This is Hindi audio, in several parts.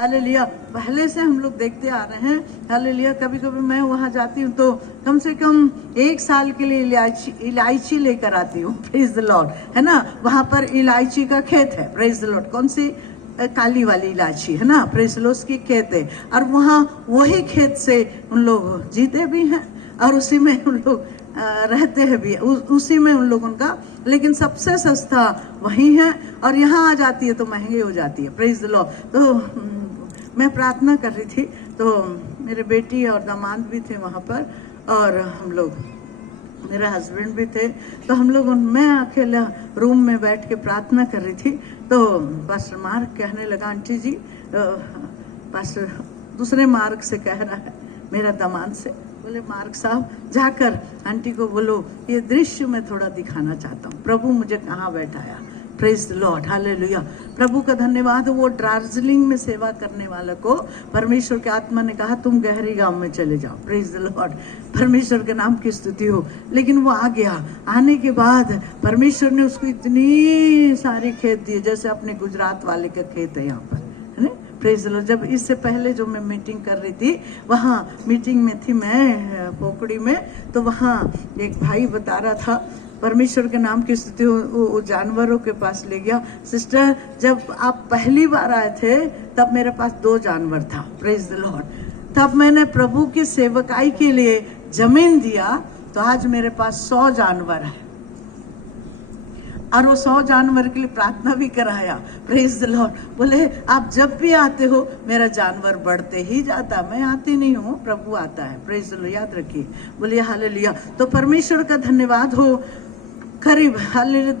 हालेलुया। पहले से हम लोग देखते आ रहे हैं। हालेलुया। कभी कभी मैं वहां जाती हूँ तो कम से कम 1 साल के लिए इलायची लेकर आती हूँ। प्रेज द लॉर्ड, है ना। वहां पर इलायची का खेत है। Praise the Lord. कौन सी? काली वाली इलायची, है ना। Praise the Lord. उसकी खेत है और वहाँ वही खेत से उन लोग जीते भी हैं और उसी में उन लोग रहते हैं भी, उसी में उन लोगों का। लेकिन सबसे सस्ता वही है और यहाँ आ जाती है तो महंगी हो जाती है। Praise the Lord. तो मैं प्रार्थना कर रही थी तो मेरे बेटी और दामाद भी थे वहाँ पर और हम लोग, मेरा हस्बैंड भी थे। तो हम लोग, मैं अकेला रूम में बैठ के प्रार्थना कर रही थी तो पास्टर मार्क कहने लगा, आंटी जी, पास्टर दूसरे मार्क से कह रहा है, मेरा दामाद से, बोले मार्क साहब जाकर आंटी को बोलो ये दृश्य मैं थोड़ा दिखाना चाहता हूँ, प्रभु मुझे कहाँ बैठाया। Praise the Lord. हालेलुया। प्रभु का धन्यवाद। वो दार्जिलिंग में सेवा करने वाले को परमेश्वर के आत्मा ने कहा तुम गहरी गांव में चले जाओ। Praise the Lord. परमेश्वर के नाम की स्तुति हो। लेकिन वो आ गया। आने के बाद परमेश्वर ने उसको इतनी सारी खेत दिए, जैसे अपने गुजरात वाले का खेत है यहाँ पर, है ना। Praise the Lord. जब इससे पहले जो मैं मीटिंग कर रही थी, वहाँ मीटिंग में थी मैं पोकड़ी में, तो वहाँ एक भाई बता रहा था, परमेश्वर के नाम की स्तुति हो, जानवरों के पास ले गया। सिस्टर, जब आप पहली बार आए थे तब मेरे पास 2 जानवर था। Praise the Lord. तब मैंने प्रभु की सेवकाई के लिए जमीन दिया तो आज मेरे पास 100 जानवर है और वो 100 जानवर के लिए प्रार्थना भी कराया। Praise the Lord. बोले आप जब भी आते हो मेरा जानवर बढ़ते ही जाता, मैं आती नहीं हूँ, प्रभु आता है। Praise the Lord. याद रखिए। बोलिए हालेलुया। तो परमेश्वर का धन्यवाद हो। करीब हालेलुया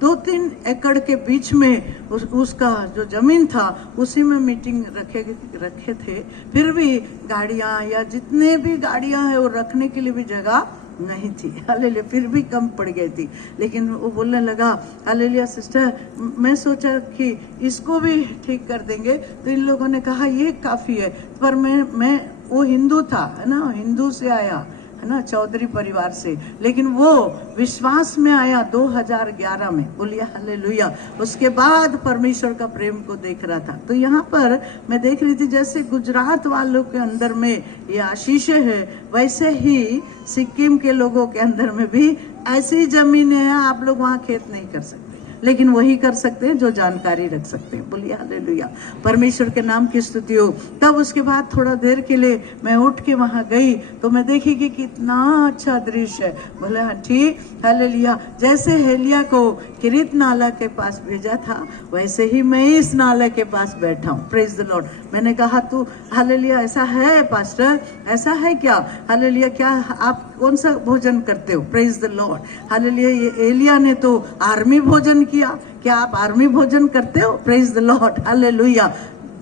2-3 एकड़ के बीच में उसका जो जमीन था उसी में मीटिंग रखे थे। फिर भी गाड़ियां या जितने भी गाड़ियां हैं वो रखने के लिए भी जगह नहीं थी। हालेलुया। फिर भी कम पड़ गई थी। लेकिन वो बोलने लगा, हालेलुया सिस्टर, मैं सोचा कि इसको भी ठीक कर देंगे। तो इन लोगों ने कहा ये काफी है। पर मैं वो हिंदू था, है ना, हिंदू से आया, है ना, चौधरी परिवार से, लेकिन वो विश्वास में आया 2011 में। बोलिए हालेलुया। उसके बाद परमेश्वर का प्रेम को देख रहा था। तो यहाँ पर मैं देख रही थी जैसे गुजरात वालों के अंदर में ये आशीषें है, वैसे ही सिक्किम के लोगों के अंदर में भी ऐसी जमीनें हैं। आप लोग वहाँ खेत नहीं कर सकते, लेकिन वही कर सकते हैं जो जानकारी रख सकते हैं। बोलिए हालेलुया। परमेश्वर के नाम की स्तुति हो। तब उसके बाद थोड़ा देर के लिए मैं उठ के वहां गई तो मैं देखी कि कितना अच्छा दृश्य है। बोले हाँ ठीक, हालेलुया। जैसे हेलिया को किरीत नाला के पास भेजा था वैसे ही मैं इस नाला के पास बैठा हूँ। Praise the Lord. मैंने कहा तू हालेलुया ऐसा है पास्टर, ऐसा है क्या? हालेलुया। क्या आप कौन सा भोजन करते हो? Praise the Lord. हालेलुया। ये एलिया ने तो आर्मी भोजन किया। क्या आप आर्मी भोजन करते हो? Praise the Lord. हालेलुया।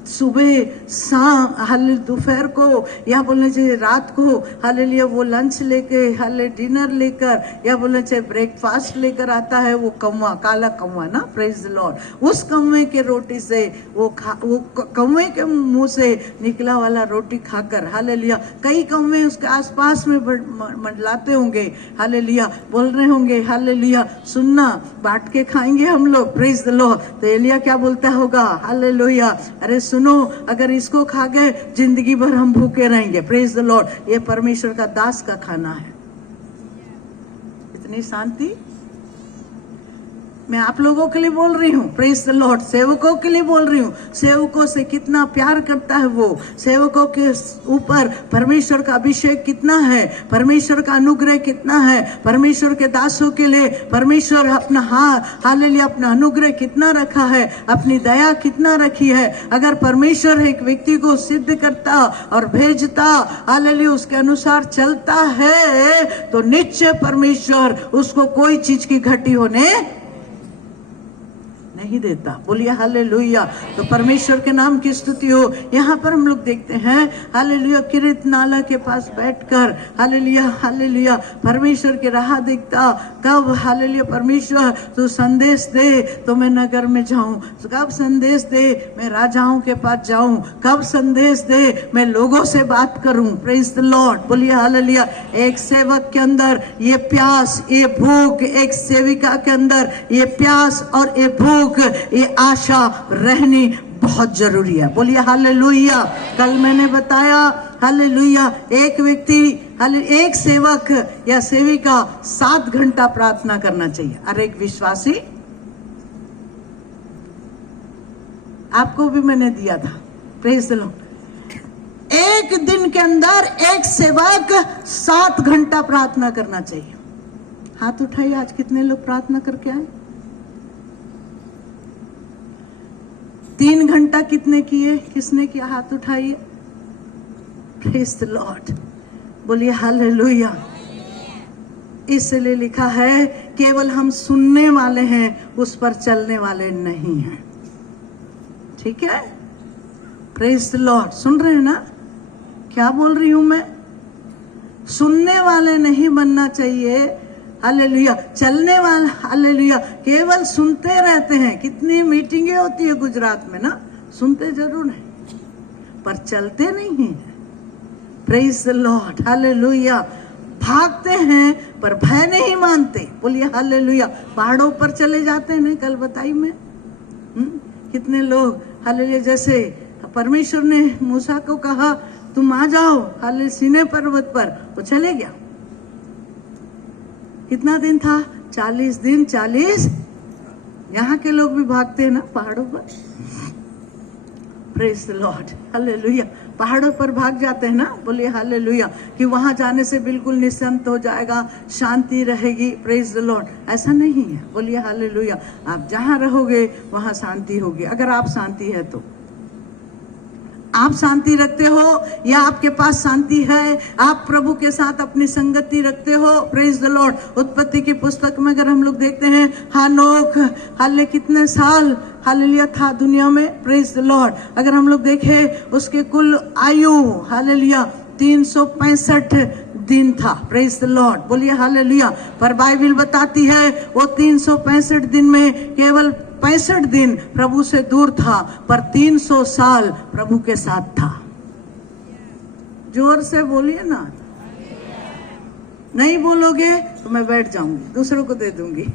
सुबह शाम, हालेलुया, दोपहर को या बोलना चाहिए रात को, हालेलुया, वो लंच लेके, हाले डिनर लेकर या बोलना चाहिए ब्रेकफास्ट लेकर आता है। वो कौवा, काला कौवा ना, प्रेज द लॉर्ड। उस कौवे के रोटी से वो कौवे के मुंह से निकला वाला रोटी खाकर, हालेलुया, कई कौवे उसके आसपास में मंडलाते होंगे, हालेलुया, बोल रहे होंगे हालेलुया, सुनना बांट के खाएंगे हम लोग। Praise the Lord. तो एलिया क्या बोलता होगा? हालेलुया, अरे सुनो, अगर इसको खा गए जिंदगी भर हम भूखे रहेंगे। Praise the Lord. ये परमेश्वर का दास का खाना है। इतनी शांति मैं आप लोगों के लिए बोल रही हूँ। Praise the Lord. सेवकों के लिए बोल रही हूँ। सेवकों से कितना प्यार करता है वो, सेवकों के ऊपर परमेश्वर का अभिषेक कितना है, परमेश्वर का अनुग्रह कितना है, परमेश्वर के दासों के लिए परमेश्वर अपना हालेलुया अपना अनुग्रह कितना रखा है, अपनी दया कितना रखी है। अगर परमेश्वर एक व्यक्ति को सिद्ध करता और भेजता, हालेलुया, उसके अनुसार चलता है तो निश्चय परमेश्वर उसको कोई चीज की घटी होने नहीं देता। बोलिए हालेलुया। तो परमेश्वर के नाम की स्तुति हो। यहाँ पर हम लोग देखते हैं हालेलुया, किरीत नाला के पास बैठकर, हालेलुया, हालेलुया, परमेश्वर की राह देखता। कब हालेलुया परमेश्वर तू संदेश दे तो मैं नगर में जाऊं, कब संदेश दे मैं राजाओं के पास जाऊं, कब संदेश दे मैं लोगों से बात करूं। Praise the Lord. बोलिए हालेलुया। एक सेवक के अंदर ये प्यास, ये भूख, एक सेविका के अंदर ये प्यास और ये भूख, ये आशा रहनी बहुत जरूरी है। बोलिए हालेलुया। कल मैंने बताया हालेलुया, एक व्यक्ति एक सेवक या सेविका 7 घंटा प्रार्थना करना चाहिए। और एक विश्वासी, आपको भी मैंने दिया था, प्रेज द लॉर्ड, एक दिन के अंदर एक सेवक 7 घंटा प्रार्थना करना चाहिए। हाथ उठाइए, आज कितने लोग प्रार्थना करके आए? 3 घंटा कितने किए? किसने किया? हाथ उठाइए। प्रेज द लॉर्ड, बोलिए हालेलुया। इसलिए लिखा है केवल हम सुनने वाले हैं, उस पर चलने वाले नहीं हैं। ठीक है, प्रेज द लॉर्ड। सुन रहे हैं ना क्या बोल रही हूं मैं? सुनने वाले नहीं बनना चाहिए, हालेलुया। चलने वाले, हालेलुया। केवल सुनते रहते हैं। कितनी मीटिंगें होती है गुजरात में ना, सुनते जरूर हैं पर चलते नहीं हैं। Praise the Lord, hallelujah. भागते हैं पर भय नहीं मानते। बोलिए हालेलुया। पहाड़ों पर चले जाते हैं ना, कल बताई मैं। कितने लोग, हालेलुया, जैसे परमेश्वर ने मूसा को कहा तुम आ जाओ हाले सीने पर्वत पर, वो चले गया। कितना दिन था? 40 दिन 40। यहाँ के लोग भी भागते हैं ना पहाड़ों पर। Praise the Lord, hallelujah. पहाड़ों पर भाग जाते हैं ना, बोलिए हालेलुया, कि वहां जाने से बिल्कुल निश्चिंत हो जाएगा, शांति रहेगी। प्रेज द लॉर्ड, ऐसा नहीं है। बोलिए हालेलुया। आप जहां रहोगे वहां शांति होगी, अगर आप शांति है तो। आप शांति रखते हो या आपके पास शांति है, आप प्रभु के साथ अपनी संगति रखते हो। Praise the Lord. उत्पत्ति की पुस्तक में अगर हम लोग देखते हैं, हानोक हाले कितने साल हालेलुया था दुनिया में। Praise the Lord. अगर हम लोग देखें उसके कुल आयु हालेलुया 365 दिन था। प्रेज द लॉर्ड, बोलिए हालेलुया। पर बाइबल बताती है वो 365 दिन में केवल 65 दिन प्रभु से दूर था, पर 300 साल प्रभु के साथ था। जोर से बोलिए ना। नहीं बोलोगे तो मैं बैठ जाऊंगी, दूसरों को दे दूंगी।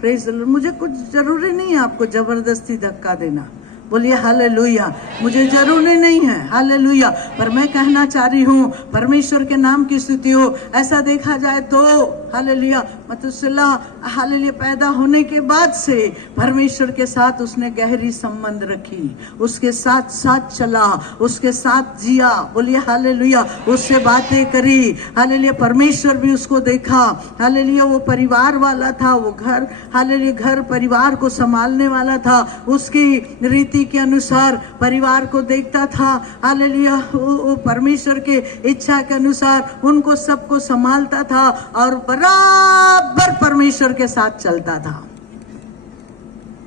Praise the Lord. मुझे कुछ जरूरी नहीं है आपको जबरदस्ती धक्का देना। बोलिए हालेलुया। मुझे जरूरी नहीं है, हालेलुया। पर मैं कहना चाह रही हूँ परमेश्वर के नाम की स्तुति हो। ऐसा देखा जाए तो हालेलुया, मतुसल्लाह हालेलुया पैदा होने के बाद से परमेश्वर के साथ उसने गहरी संबंध रखी, उसके साथ साथ चला, उसके साथ जिया। बोलिए हालेलुया। उससे बातें करी, हालेलुया। परमेश्वर भी उसको देखा, हालेलुया। वो परिवार वाला था, वो घर, हालेलुया, घर परिवार को संभालने वाला था। उसकी रीति के अनुसार परिवार को देखता था, हालेलुया। वो परमेश्वर के इच्छा के अनुसार उनको सबको संभालता था और बराबर परमेश्वर के साथ चलता था।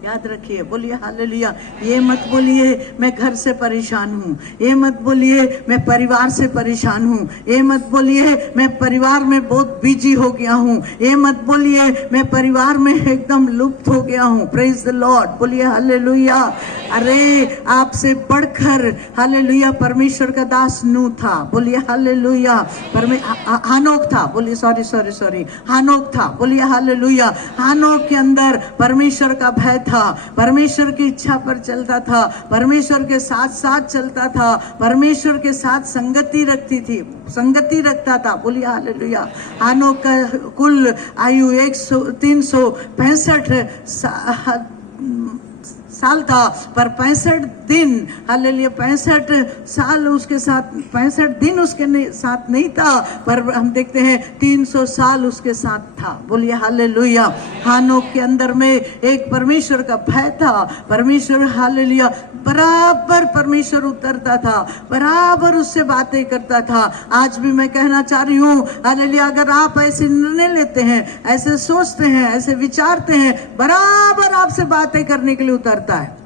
याद रखिए, बोलिए हालेलुया। ये मत बोलिए मैं घर से परेशान हूँ, ये मत बोलिए मैं परिवार से परेशान हूँ, ये मत बोलिए मैं परिवार में बहुत बिजी हो गया हूँ, ये मत बोलिए मैं परिवार में एकदम लुप्त हो गया हूँ। प्रेज द लॉर्ड, बोलिए हालेलुया। अरे आपसे बढ़कर हालेलुया परमेश्वर का दास नूह था। बोलिए हालेलुया। हानोक था, बोलिए सॉरी हानोक था। बोलिए हालेलुया। हानोक के अंदर परमेश्वर का भय था, परमेश्वर की इच्छा पर चलता था, परमेश्वर के साथ साथ चलता था, परमेश्वर के साथ संगति रखता था। बोलिए हालेलुया। हानोक का कुल आयु 365 साल था, पर 65 दिन, हालेलुया, 65 साल उसके साथ, 65 दिन उसके साथ नहीं था, पर हम देखते हैं 300 साल उसके साथ था। बोलिए हालेलुया। हानोक के अंदर में एक परमेश्वर का भय था। परमेश्वर, हालेलुया, बराबर परमेश्वर उतरता था, बराबर उससे बातें करता था। आज भी मैं कहना चाह रही हूँ, हालेलुया, अगर आप ऐसे निर्णय लेते हैं, ऐसे सोचते हैं, ऐसे विचारते हैं, बराबर आपसे बातें करने के लिए उतरता है।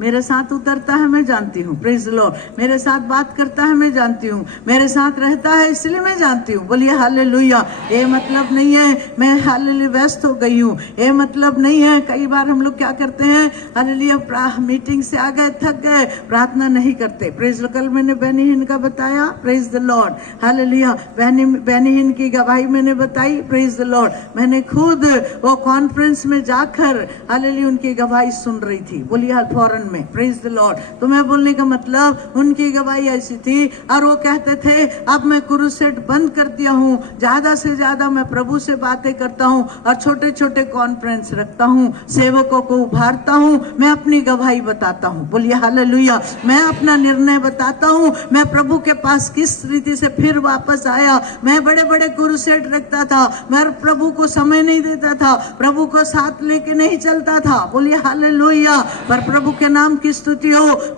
मेरे साथ उतरता है मैं जानती हूँ, प्रेज द लॉर्ड, मेरे साथ बात करता है मैं जानती हूँ, मेरे साथ रहता है इसलिए मैं जानती हूँ। बोलिए हालेलुया। ये मतलब नहीं है मैं हालेलुया व्यस्त हो गई हूँ, ये मतलब नहीं है। कई बार हम लोग क्या करते हैं, हालेलुया मीटिंग से आ गए, थक गए, प्रार्थना नहीं करते। प्रेज द, कल मैंने बेनीहीन का बताया, प्रेज द लॉर्ड, हालेलुया। बेनीहीन की गवाही मैंने बताई, प्रेज द लॉर्ड। मैंने खुद वो कॉन्फ्रेंस में जाकर हालेलुया उनकी गवाही सुन रही थी, बोलिए फॉरेन में, प्रेज द लॉर्ड। तो मैं बोलने का मतलब उनकी गवाही ऐसी थी, और वो कहते थे अब मैं क्रूसेड बंद कर दिया हूँ, ज्यादा से ज्यादा मैं प्रभु से बातें करता हूँ और छोटे छोटे कॉन्फ्रेंस रखता हूँ, सेवकों को उभारता हूँ, मैं अपनी गवाही बताता हूँ। बोलिए हालेलुया। मैं अपना निर्णय बताता हूँ, मैं प्रभु के पास किस रीति से फिर वापस आया। मैं बड़े बड़े क्रूसेड रखता था, मैं प्रभु को समय नहीं देता था, प्रभु को साथ लेके नहीं चलता था। बोलिए हालेलुया। पर प्रभु के नाम की स्तुति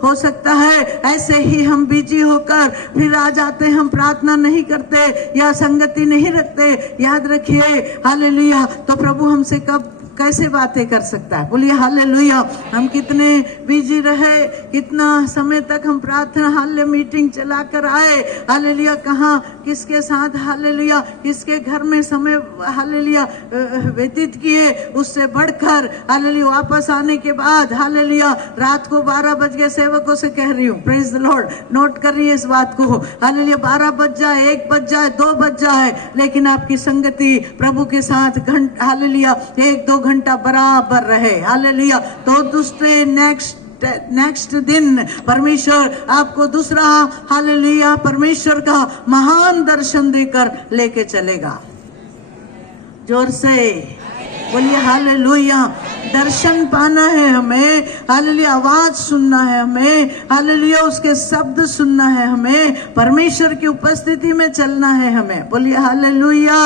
हो सकता है ऐसे ही हम बिजी होकर फिर आ जाते, हम प्रार्थना नहीं करते या संगति नहीं रखते। याद रखिए हालेलुया, तो प्रभु हमसे कब कैसे बातें कर सकता है। बोलिए हालेलुया। हम कितने बिजी रहे, कितना समय तक हम प्रार्थना हालेलुया मीटिंग चलाकर आए, हालेलुया कहाँ किसके साथ हालेलुया किसके घर में समय हालेलुया व्यतीत किए, उससे बढ़कर हालेलुया वापस आने के बाद हालेलुया रात को 12 बज गए, सेवकों से कह रही हूँ, प्रेज द लॉर्ड, नोट करिए इस बात को, हालेलुया 12 बज जाए, 1 बज जाए, 2 बज जाए, लेकिन आपकी संगति प्रभु के साथ हालेलुया 1-2 घंटा बराबर रहे, हालेलुया। तो दूसरे नेक्स्ट दिन परमेश्वर आपको दूसरा हालेलुया परमेश्वर का महान दर्शन देकर लेके चलेगा। जोर से बोलिए हालेलुया। दर्शन पाना है हमें, हालेलुया आवाज सुनना है हमें, हालेलुया उसके शब्द सुनना है हमें, परमेश्वर की उपस्थिति में चलना है हमें। बोलिए हालेलुया,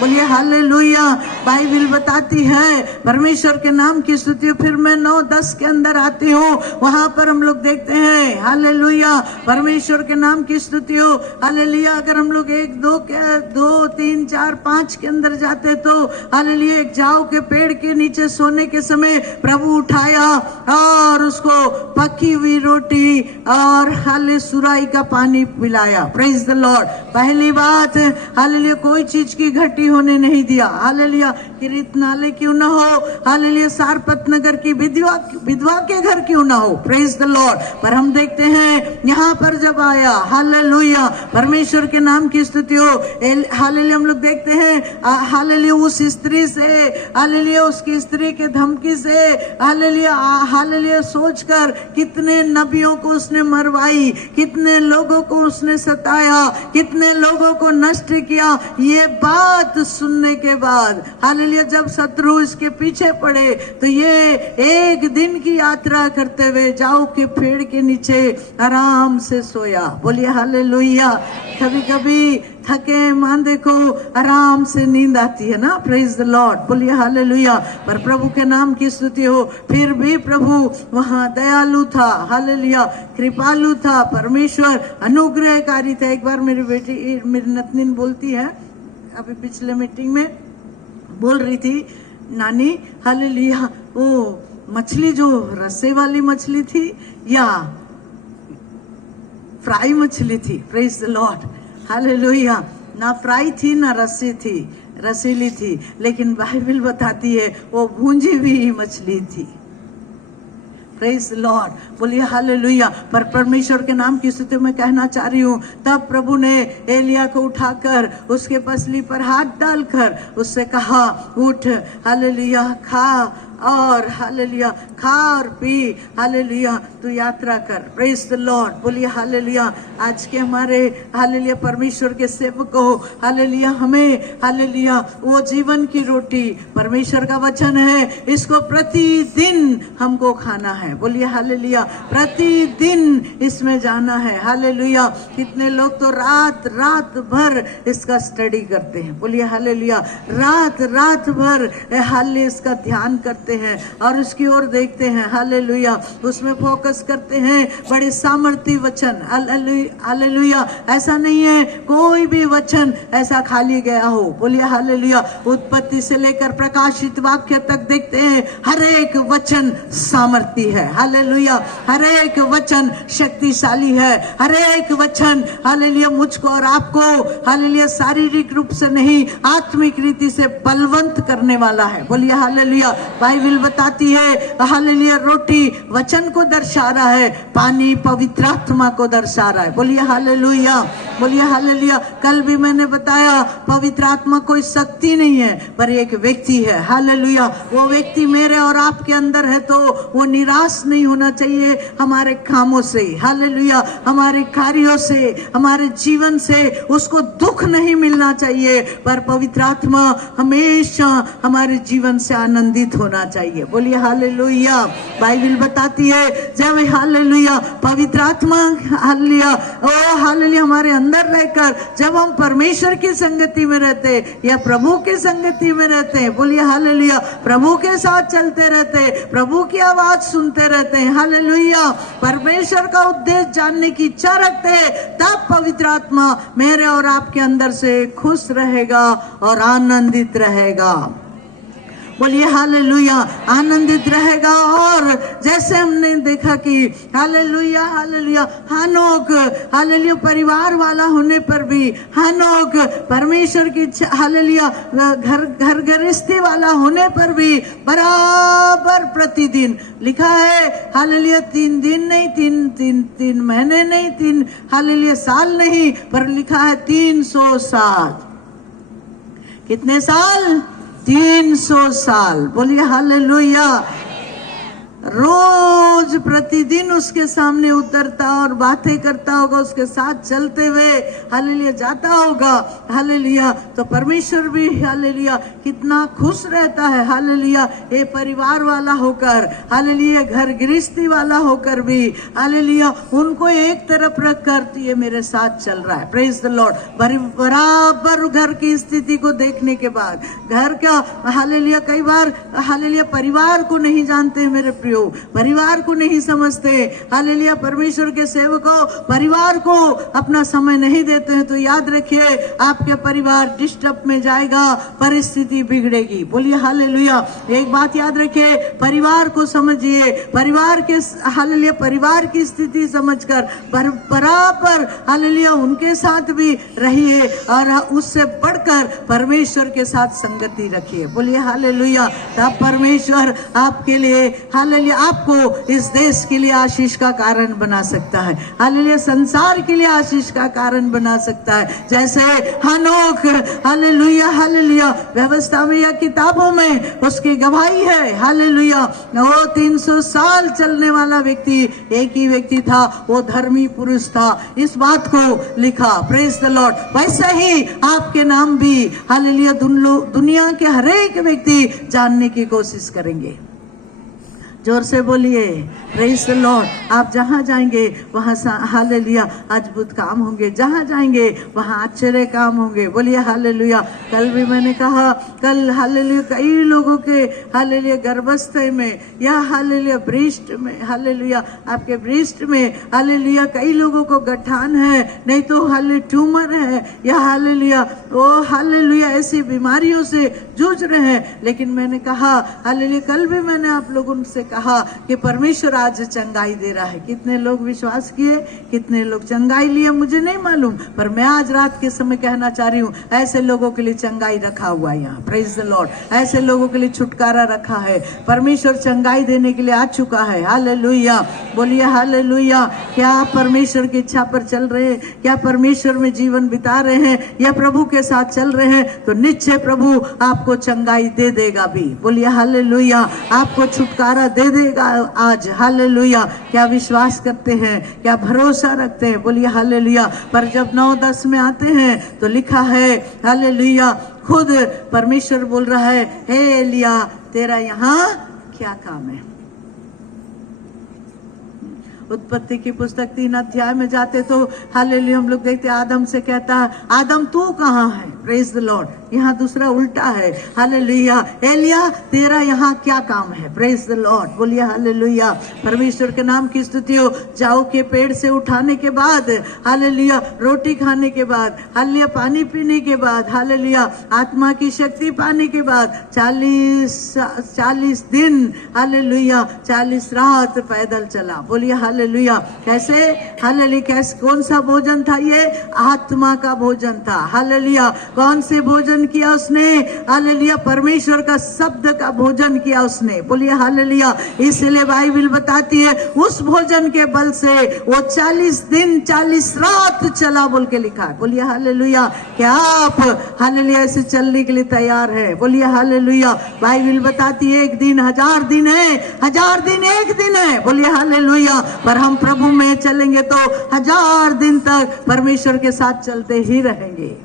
बोलिए हालेलुया। बाइबल बताती है परमेश्वर के नाम की स्तुति। फिर मैं 9-10 के अंदर आती हूँ, वहां पर हम लोग देखते हैं हालेलुया परमेश्वर के नाम की स्तुति हो, हालेलुया। अगर हम लोग 1-2 3 4 5 के अंदर जाते तो हालेलुया एक जाव के पेड़ के नीचे सोने के समय प्रभु उठाया और उसको पकी हुई रोटी और हाले सुराई का पानी पिलाया, प्रेज द लॉर्ड। पहली बात हालेलुया कोई चीज की घटी होने नहीं दिया, हालेलुया किरीत नाले क्यों ना हो, हालेलुया सारपत नगर की विधवा के घर क्यों ना हो, प्रेज द लॉर्ड। पर हम देखते हैं यहाँ पर जब आया हालेलुया परमेश्वर के नाम की स्तुति हो, हालेलुया हम लोग देखते हैं हालेलुया उस स्त्री से हालेलुया उसकी स्त्री के धमकी से हालेलुया सोचकर कितने नबियों को उसने मरवाई, कितने लोगों को उसने सताया, कितने लोगों को नष्ट किया। ये बात सुनने के बाद हालेलुया जब शत्रु इसके पीछे पड़े तो ये एक दिन की यात्रा करते हुए जाओ के पेड़ के नीचे आराम से सोया। बोलिए हालेलुया। कभी कभी थके मांदे को आराम से नींद आती है ना, प्रेज द लॉर्ड, बोलिए हालेलुया। पर प्रभु के नाम की स्तुति हो। फिर भी प्रभु वहां दयालु था, हालेलुया कृपालु था, परमेश्वर अनुग्रहकारी था। एक बार मेरी बेटी मेरी नतनीन बोलती है, अभी पिछले मीटिंग में बोल रही थी, नानी हालेलुया वो मछली जो रस्से वाली मछली थी या फ्राई मछली थी, प्रेज द लॉर्ड, हालेलुया। ना फ्राई थी ना रस्सी थी, रसीली थी, लेकिन बाइबल बताती है वो भूंजी हुई मछली थी, प्रेज द लॉर्ड, बोलिए हालेलुया। पर परमेश्वर के नाम की स्तुति में कहना चाह रही हूँ, तब प्रभु ने एलिया को उठाकर उसके पसली पर हाथ डालकर उससे कहा, उठ हालेलुया खा और हालेलुया खा और पी, हालेलुया तू यात्रा कर, प्रेज द लॉर्ड, बोलिए हालेलुया। आज के हमारे हालेलुया परमेश्वर के सेवकों हालेलुया हमें हालेलुया वो जीवन की रोटी परमेश्वर का वचन है, इसको प्रतिदिन हमको खाना है, बोलिए हालेलुया। प्रतिदिन इसमें जाना है, हालेलुया। कितने लोग तो रात भर इसका स्टडी करते हैं, बोलिए हालेलुया। रात भर हालेलुया इसका ध्यान करते करते हैं और उसकी ओर देखते हैं, हालेलुया, उसमें फोकस करते हैं, बड़े सामर्थी वचन, हालेलुया। ऐसा नहीं है कोई भी वचन ऐसा खाली गया हो, बोलिए हालेलुया। उत्पत्ति से लेकर प्रकाशित वाक्य तक देखते हैं, हर एक वचन सामर्थी है, हालेलुया, हर एक वचन शक्तिशाली है, हर एक वचन हालेलुया मुझको और आपको हालेलुया शारीरिक रूप से नहीं आत्मिक रीति से बलवंत करने वाला है, बोलिए हालेलुया। बाइबल बताती है हालेलुया रोटी वचन को दर्शा रहा है, पानी पवित्र आत्मा को दर्शा रहा है, बोलिए हालेलुया, बोलिए हालेलुया। कल भी मैंने बताया पवित्र आत्मा कोई शक्ति नहीं है पर एक व्यक्ति है, हालेलुया। वो व्यक्ति मेरे और आपके अंदर है तो वो निराश नहीं होना चाहिए हमारे कामों से, हालेलुया, हमारे कार्यों से, हमारे जीवन से उसको दुख नहीं मिलना चाहिए, पर पवित्र आत्मा हमेशा हमारे जीवन से आनंदित होना चाहिए, बोलिए हालेलुया। बाइबल बताती है जब हालेलुया पवित्र आत्मा हालेलुया ओ हालेलुया हमारे अंदर रहकर जब हम परमेश्वर की संगति में रहते या प्रभु की संगति में रहते हैं, बोलिए हालेलुया, प्रभु के साथ चलते रहते, प्रभु की आवाज सुनते रहते हैं, हालेलुया, परमेश्वर का उद्देश्य जानने की इच्छा रखते हैं, तब पवित्र आत्मा मेरे और आपके अंदर से खुश रहेगा और आनंदित रहेगा, बोलिए हालेलुया, आनंदित रहेगा। और जैसे हमने देखा कि हालेलुया हालेलुया हानोक हालेलुया परिवार वाला होने पर भी, हानोक परमेश्वर की हालेलुया घर गृहस्थी वाला होने पर भी बराबर प्रतिदिन लिखा है हालेलुया 3 दिन नहीं, 3 महीने नहीं, 3 हालेलुया साल नहीं, पर लिखा है 300 साल। कितने साल? 300 साल, बोलिए हालेलुया। रोज प्रतिदिन उसके सामने उतरता और बातें करता होगा, उसके साथ चलते हुए हालेलुया जाता होगा, हालेलुया, तो परमेश्वर भी हालेलुया कितना खुश रहता है, हालेलुया, ये परिवार वाला होकर, हालेलुया घर गृहस्थी वाला होकर भी, हालेलुया उनको एक तरफ रखकर ये मेरे साथ चल रहा है, प्रेज द लॉर्ड। बराबर घर की स्थिति को देखने के बाद घर का हालेलुया कई बार हालेलुया परिवार को नहीं जानते मेरे प्रिय, परिवार को नहीं समझते, हालेलुया परमेश्वर के सेवकों परिवार को अपना समय नहीं देते हैं, तो याद रखिए आपके परिवार डिस्टर्ब में जाएगा, परिस्थिति बिगड़ेगी, बोलिए हालेलुया। एक बात याद रखिए, परिवार को समझिए, परिवार के हालेलुया परिवार की स्थिति समझकर बराबर हालेलुया उनके साथ भी रहिए और उससे बढ़कर परमेश्वर के साथ संगति रखिए, बोलिए हालेलुया। तब परमेश्वर आपके लिए हालेलुया आपको इस देश के लिए आशीष का कारण बना सकता है, हालेलुया संसार के लिए आशीष का कारण बना सकता है। जैसे हनोक हालेलुया हालेलुया व्यवस्था में या किताबों में उसकी गवाही है, हालेलुया, वो 300 साल चलने वाला व्यक्ति एक ही व्यक्ति था, वो धर्मी पुरुष था, इस बात को लिखा, प्रेज द लॉर्ड। वैसे ही आपके नाम भी हालेलुया दुनिया के हर एक व्यक्ति जानने की कोशिश करेंगे। जोर से बोलिए प्रेज द लॉर्ड। आप जहां जाएंगे वहां हालेलुया अद्भुत काम होंगे, जहां जाएंगे वहां आश्चर्य काम होंगे, बोलिए हालेलुया। कल भी मैंने कहा, कल हालेलुया कई लोगों के हालेलुया गर्भावस्था में या हालेलुया ब्रेस्ट में, हालेलुया आपके ब्रेस्ट में हालेलुया कई लोगों को गठान है, नहीं तो हालेलुया ट्यूमर है, या हालेलुया वो हालेलुया ऐसी बीमारियों से जूझ रहे हैं। लेकिन मैंने कहा हालेलुया, कल भी मैंने आप लोगों से कहा कि परमेश्वर आज चंगाई दे रहा है। कितने लोग विश्वास किए, कितने लोग चंगाई लिए मुझे नहीं मालूम, पर मैं आज रात के समय कहना चाह रही हूँ, ऐसे लोगों के लिए चंगाई रखा हुआ है यहाँ, प्रेज द लॉर्ड। ऐसे लोगों के लिए छुटकारा रखा है, परमेश्वर चंगाई देने के लिए आ चुका है, हालेलुया, बोलिए हालेलुया। क्या आप परमेश्वर की इच्छा पर चल रहे हैं? क्या परमेश्वर में जीवन बिता रहे हैं या प्रभु के साथ चल रहे हैं? तो निश्चय प्रभु आपको चंगाई दे देगा भी, बोलिए हालेलुया। आपको छुटकारा दे देगा आज, हालेलुया। क्या विश्वास करते हैं? क्या भरोसा रखते हैं? बोलिए हालेलुया। पर जब 9-10 में आते हैं तो लिखा है हालेलुया, खुद परमेश्वर बोल रहा है, हे एलिया तेरा यहाँ क्या काम है? उत्पत्ति की पुस्तक 3 अध्याय में जाते तो हालेलुया हम लोग देखते आदम से कहता है, आदम तू कहाँ है? Praise the Lord. यहाँ दूसरा उल्टा है। हालेलुया। एलिया तेरा यहाँ क्या काम है? प्रेज द लॉर्ड, बोलिए हालेलुया। परमेश्वर के नाम की स्तुति हो। जाओ के पेड़ से उठाने के बाद, हालेलुया, रोटी खाने के बाद, हालेलुया, पानी पीने के बाद, हालेलुया, आत्मा की शक्ति पाने के बाद 40 दिन, हालेलुया, 40 रात पैदल चला। बोलिए हालेलुया। कैसे? हालेलुया। कैसे? कौन सा भोजन था ये? आत्मा का भोजन था। हालेलुया। कौन से भोजन किया उसने? हालेलुया, परमेश्वर का शब्द का भोजन किया उसने। बोलिए हालेलुया। इसलिए बाइबल बताती है उस भोजन के बल से वो 40 दिन 40 रात चला, बोल के लिखा है। बोलिए हालेलुया। क्या आप हालेलुया ऐसे चलने के लिए तैयार है? बोलिए हालेलुया। बाइबल बताती है एक दिन 1000 दिन है, 1000 दिन एक दिन है। बोलिए हालेलुया। पर हम प्रभु में चलेंगे तो 1000 दिन तक परमेश्वर के साथ चलते ही रहेंगे।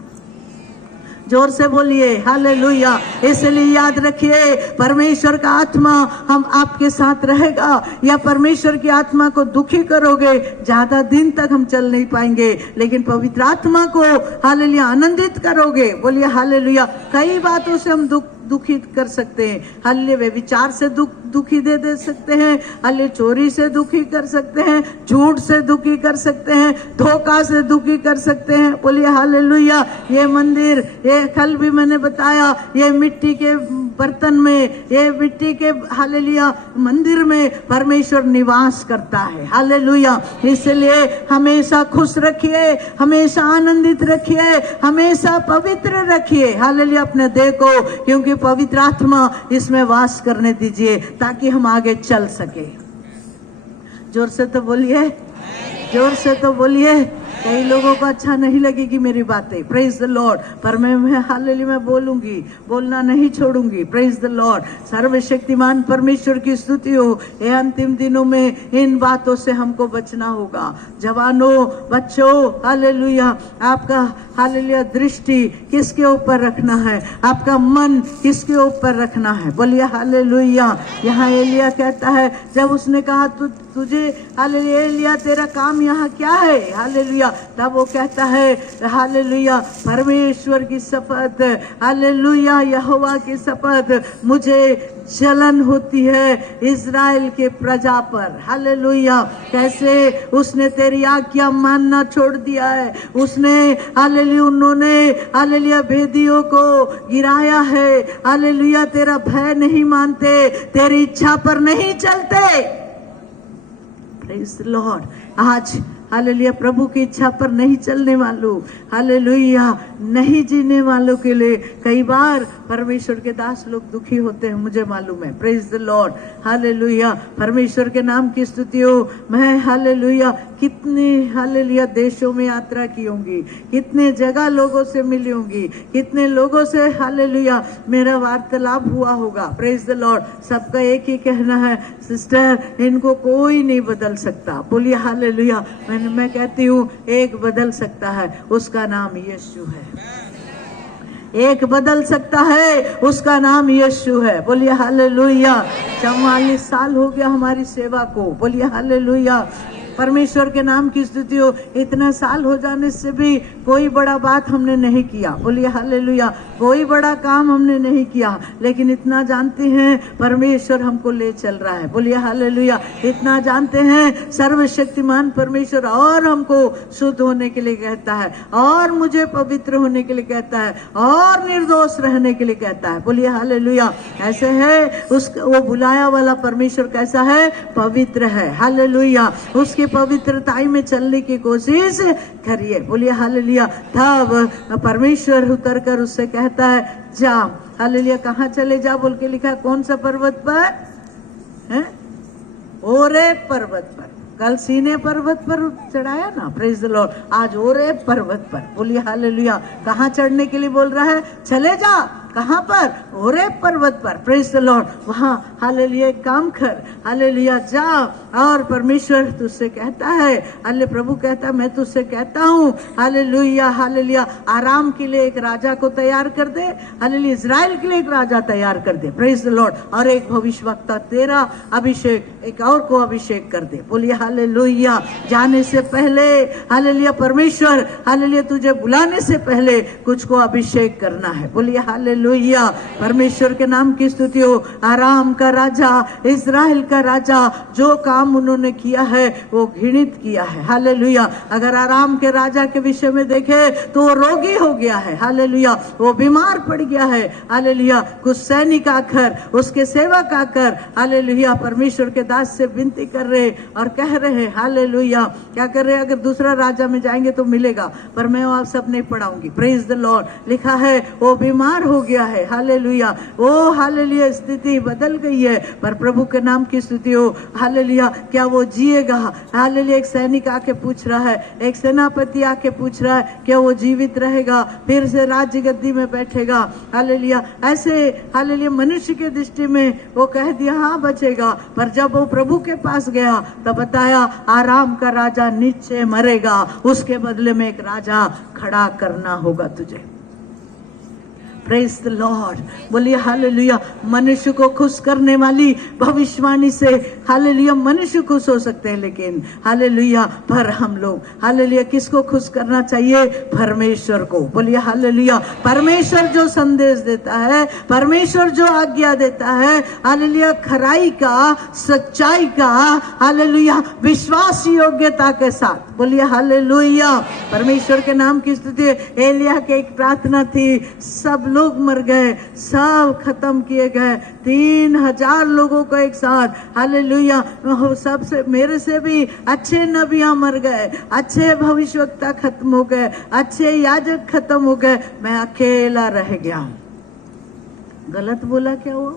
जोर से बोलिए हालेलुया। इसलिए याद रखिए, परमेश्वर का आत्मा हम आपके साथ रहेगा, या परमेश्वर की आत्मा को दुखी करोगे ज्यादा दिन तक हम चल नहीं पाएंगे, लेकिन पवित्र आत्मा को हालेलुया आनंदित करोगे। बोलिए हालेलुया। कई बातों से हम दुखी कर सकते हैं। हालेलुया, वे विचार से दुखी दे सकते हैं। हालेलुया, चोरी से दुखी कर सकते हैं, झूठ से दुखी कर सकते हैं, धोखा से दुखी कर सकते हैं। बोलिए हालेलुया। ये मंदिर, ये कल भी मैंने बताया, ये मिट्टी के बर्तन में, ये मिट्टी के हालेलुया मंदिर में परमेश्वर निवास करता है। हालेलुया। इसलिए हमेशा खुश रखिए, हमेशा आनंदित रखिए, हमेशा पवित्र रखिए। हालेलुया, अपने देह को, क्योंकि पवित्र आत्मा इसमें वास करने दीजिए ताकि हम आगे चल सके। जोर से तो बोलिए, जोर से तो बोलिए। कई लोगों को अच्छा नहीं लगेगी मेरी बातें, प्रेज द लॉर्ड, पर मैं हालेलुया मैं बोलूंगी, बोलना नहीं छोड़ूंगी। Praise the Lord. सर्वशक्तिमान परमेश्वर की स्तुति हो। ये अंतिम दिनों में इन बातों से हमको बचना होगा। जवानों, बच्चों, हालेलुया, आपका हालेलुया दृष्टि किसके ऊपर रखना है? आपका मन किसके ऊपर रखना है? बोलिए हालेलुया। यहाँ एलिया कहता है, जब उसने कहा तुझे हालेलुया एलिया तेरा काम यहाँ क्या है? हालेलुया। तब वो कहता है हालेलुया, परमेश्वर की शपथ, हालेलुया, यहोवा की शपथ, मुझे जलन होती है इज़राइल के प्रजा पर। हालेलुया। कैसे? उसने तेरी आज्ञा मानना छोड़ दिया है। उसने हालेलुया, उन्होंने हालेलुया भेदियों को गिराया है। हालेलुया, तेरा भय नहीं मानते, तेरी इच्छा पर नहीं चलते। Praise the Lord. आज हालेलुया प्रभु की इच्छा पर नहीं चलने वालों, हालेलुया नहीं जीने वालों के लिए कई बार परमेश्वर के दास लोग दुखी होते हैं, मुझे मालूम है। Praise the Lord. हालेलुया। परमेश्वर के नाम की स्तुति हो। मैं हालेलुया कितने हालेलुया देशों में यात्रा की होंगी, कितने जगह लोगों से मिली होंगी, कितने लोगों से हालेलुया मेरा वार्तालाप हुआ होगा। Praise the Lord. सबका एक ही कहना है, सिस्टर इनको कोई नहीं बदल सकता। बोलिए हालेलुया। मैं कहती हूँ एक बदल सकता है, उसका नाम यीशु है। एक बदल सकता है, उसका नाम यीशु है। बोलिए हालेलुया। 44 साल हो गया हमारी सेवा को। बोलिए हालेलुया। परमेश्वर के नाम की स्तुति हो। इतना साल हो जाने से भी कोई बड़ा बात हमने नहीं किया। बोलिए हालेलुया। कोई बड़ा काम हमने नहीं किया, लेकिन इतना जानते हैं परमेश्वर हमको ले चल रहा है। बोलिए हालेलुया। इतना जानते हैं सर्वशक्तिमान परमेश्वर और हमको शुद्ध होने के लिए कहता है, और मुझे पवित्र होने के लिए कहता है, और निर्दोष रहने के लिए कहता है। बोलिए हालेलुया। ऐसे है वो बुलाया वाला परमेश्वर कैसा है? पवित्र है। हालेलुया। उसकी पवित्रताई में चलने की कोशिश करिए। बोलिए हालेलुया। तब परमेश्वर उतर कर उससे कहता है, जा। हालेलुया। कहाँ चले जा बोल के लिखा है? कौन सा पर्वत पर है? ओरेब पर्वत पर। कल सीने पर्वत पर चढ़ाया ना, प्रेज द लॉर्ड। आज ओरेब पर्वत पर। बोलिए हालेलुया। कहाँ चढ़ने के लिए बोल रहा है? चले जा। कहाँ पर? होरेब पर्वत पर। Praise the Lord. वहाँ हालेलुया काम कर, हालेलुया जा, और परमेश्वर तुझसे कहता है, हालेलुया प्रभु कहता है मैं तुझसे कहता हूँ हालेलुया हालेलुया आराम के लिए एक राजा को तैयार कर दे, हालेलुया इजराइल के लिए एक राजा तैयार कर दे। Praise the Lord. और एक भविष्यवक्ता तेरा अभिषेक, एक और को अभिषेक कर दे। बोलिए हालेलुया। जाने से पहले हालेलुया परमेश्वर हालेलुया तुझे बुलाने से पहले कुछ को अभिषेक करना है। बोलिए हालेलुया। परमेश्वर के नाम की स्तुति हो। आराम का राजा, इजराइल का राजा, जो काम उन्होंने किया है वो घृणित किया है। हालेलुया। अगर आराम के राजा के विषय में देखे तो वो रोगी हो गया है। हालेलुया। वो बीमार पड़ गया है। हालेलुया। कुछ सैनिक आकर, उसके सेवक आकर हालेलुया परमेश्वर के दास से विनती कर रहे और कह रहे हालेलुया, क्या कर रहे? अगर दूसरा राजा में जाएंगे तो मिलेगा, पर मैं आप सब नहीं पढ़ाऊंगी। Praise the Lord. लिखा है वो बीमार हो गया है। हालेलुया। वो हालेलुया स्थिति बदल गई है, पर प्रभु के नाम की स्तुति हो। हालेलुया। क्या वो जिएगा? हालेलुया। एक सैनिक आके पूछ रहा है, एक सेनापति आके पूछ रहा है क्या वो जीवित रहेगा, फिर से राज्य गद्दी में बैठेगा? हालेलुया। ऐसे हालेलुया मनुष्य के दृष्टि में वो कह दिया हाँ बचेगा, पर जब वो प्रभु के पास गया तब बताया आराम का राजा नीचे मरेगा, उसके बदले में एक राजा खड़ा करना होगा तुझे। Praise the Lord. बोलिए हालेलुया। मनुष्य को खुश करने वाली भविष्यवाणी से हालेलुया मनुष्य खुश हो सकते हैं, लेकिन हालेलुया पर हम लोग हालेलुया किसको खुश करना चाहिए? परमेश्वर को। बोलिए हालेलुया। परमेश्वर जो संदेश देता है, परमेश्वर जो आज्ञा देता है, हालेलुया खराई का, सच्चाई का, हालेलुया विश्वास योग्यता के साथ। बोलिए हालेलुया। परमेश्वर के नाम की स्तुति। एलिया की एक प्रार्थना थी, सब लोग मर गए, सब खत्म किए गए, 3000 लोगों को एक साथ। हालेलुया। सबसे मेरे से भी अच्छे नबियां मर गए, अच्छे भविष्यवक्ता खत्म हो गए, अच्छे याजक खत्म हो गए, मैं अकेला रह गया। गलत बोला क्या हुआ?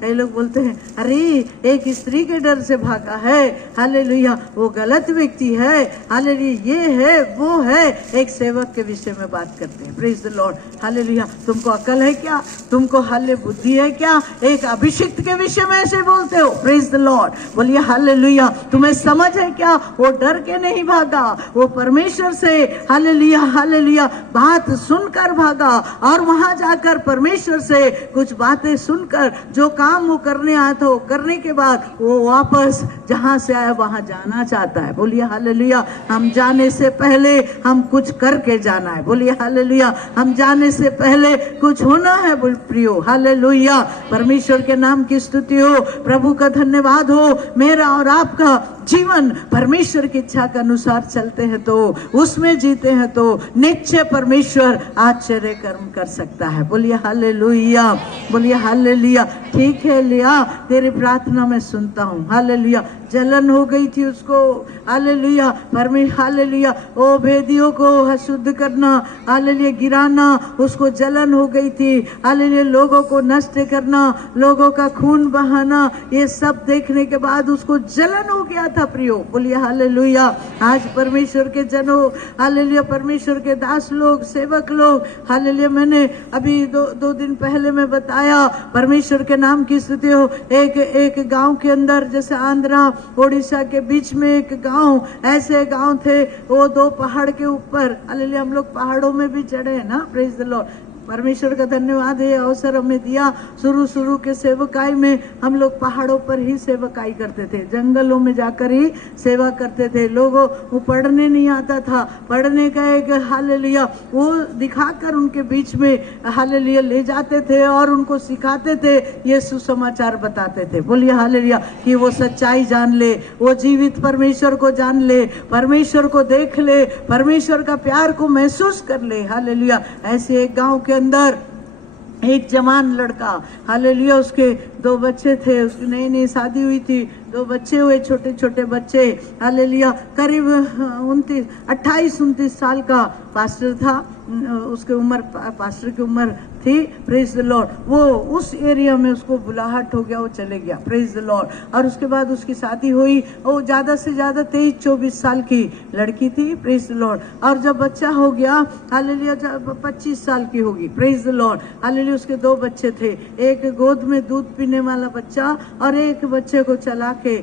कई लोग बोलते हैं अरे एक स्त्री के डर से भागा है, हालेलुया वो गलत व्यक्ति है, हालेलुया ये है वो है। एक सेवक के विषय में बात करते हैं। Praise the Lord. हालेलुया। तुमको अकल है क्या? तुमको हाले बुद्धि है क्या? एक अभिषिक्त के विषय में ऐसे बोलते हो? Praise the Lord. बोलिए हालेलुया। तुम्हें समझ है क्या? वो डर के नहीं भागा, वो परमेश्वर से हालेलुया हालेलुया बात सुनकर भागा, और वहां जाकर परमेश्वर से कुछ बातें सुनकर जो काम वो करने आया था, वो करने के बाद वो वापस जहां से आया वहां जाना चाहता है। बोलिए हालेलुया। हम जाने से पहले हम कुछ करके जाना है। बोलिए हालेलुया। हम जाने से पहले कुछ होना है प्रियो। हालेलुया। परमेश्वर के नाम की स्तुति हो। प्रभु का धन्यवाद हो। मेरा और आपका जीवन परमेश्वर की इच्छा के अनुसार चलते हैं तो, उसमें जीते हैं तो निश्चय परमेश्वर आश्चर्य कर्म कर सकता है। बोलिए हालेलुया। बोलिए हालेलुया। ठीक है लिया, तेरी प्रार्थना मैं सुनता हूँ। हालेलुया। जलन हो गई थी उसको, हालेलुया परमेश्वर, हालेलुया ओ भेदियों को अशुद्ध करना, हालेलुया गिराना, उसको जलन हो गई थी। हालेलुया लोगों को नष्ट करना, लोगों का खून बहाना, ये सब देखने के बाद उसको जलन हो गया था प्रियो। बोलिए हालेलुया। आज परमेश्वर के जनों, हालेलुया परमेश्वर के दास लोग, सेवक लोग, हालेलुया मैंने अभी दो दिन पहले मैं बताया, परमेश्वर के नाम की स्तुति हो। एक गांव के अंदर, जैसे आंध्रा ओडिशा के बीच में एक गांव, ऐसे गांव थे, वो 2 पहाड़ के ऊपर, हालेलुया हम लोग पहाड़ों में भी चढ़े हैं ना। Praise the Lord. परमेश्वर का धन्यवाद है, अवसर हमें दिया। शुरू के सेवकाई में हम लोग पहाड़ों पर ही सेवकाई करते थे, जंगलों में जाकर ही सेवा करते थे। लोगों को पढ़ने नहीं आता था, पढ़ने का एक हालेलुया वो दिखाकर उनके बीच में हालेलुया ले जाते थे और उनको सिखाते थे, ये सुसमाचार बताते थे। बोलिए हालेलुया। कि वो सच्चाई जान ले, वो जीवित परमेश्वर को जान ले, परमेश्वर को देख ले, परमेश्वर का प्यार को महसूस कर ले। हालेलुया। ऐसे एक गांव के अंदर एक जवान लड़का, हालेलुया उसके 2 बच्चे थे, उसकी नई शादी हुई थी, 2 बच्चे हुए, छोटे छोटे बच्चे, हालेलुया करीब 28-29 साल का पास्टर था। उसके उम्र, पास्टर की उम्र थी, प्रेज द लॉर्ड, वो उस एरिया में उसको बुलाहट हो गया, वो चले गया, प्रेज द लॉर्ड। और उसके बाद उसकी शादी हुई, वो ज़्यादा से ज़्यादा 23-24 साल की लड़की थी, प्रेज द लॉर्ड। और जब बच्चा हो गया, हालेलुया, जब 25 साल की होगी, प्रेज द लॉर्ड, हालेलुया, उसके 2 बच्चे थे, एक गोद में दूध पीने वाला बच्चा और एक बच्चे को चला के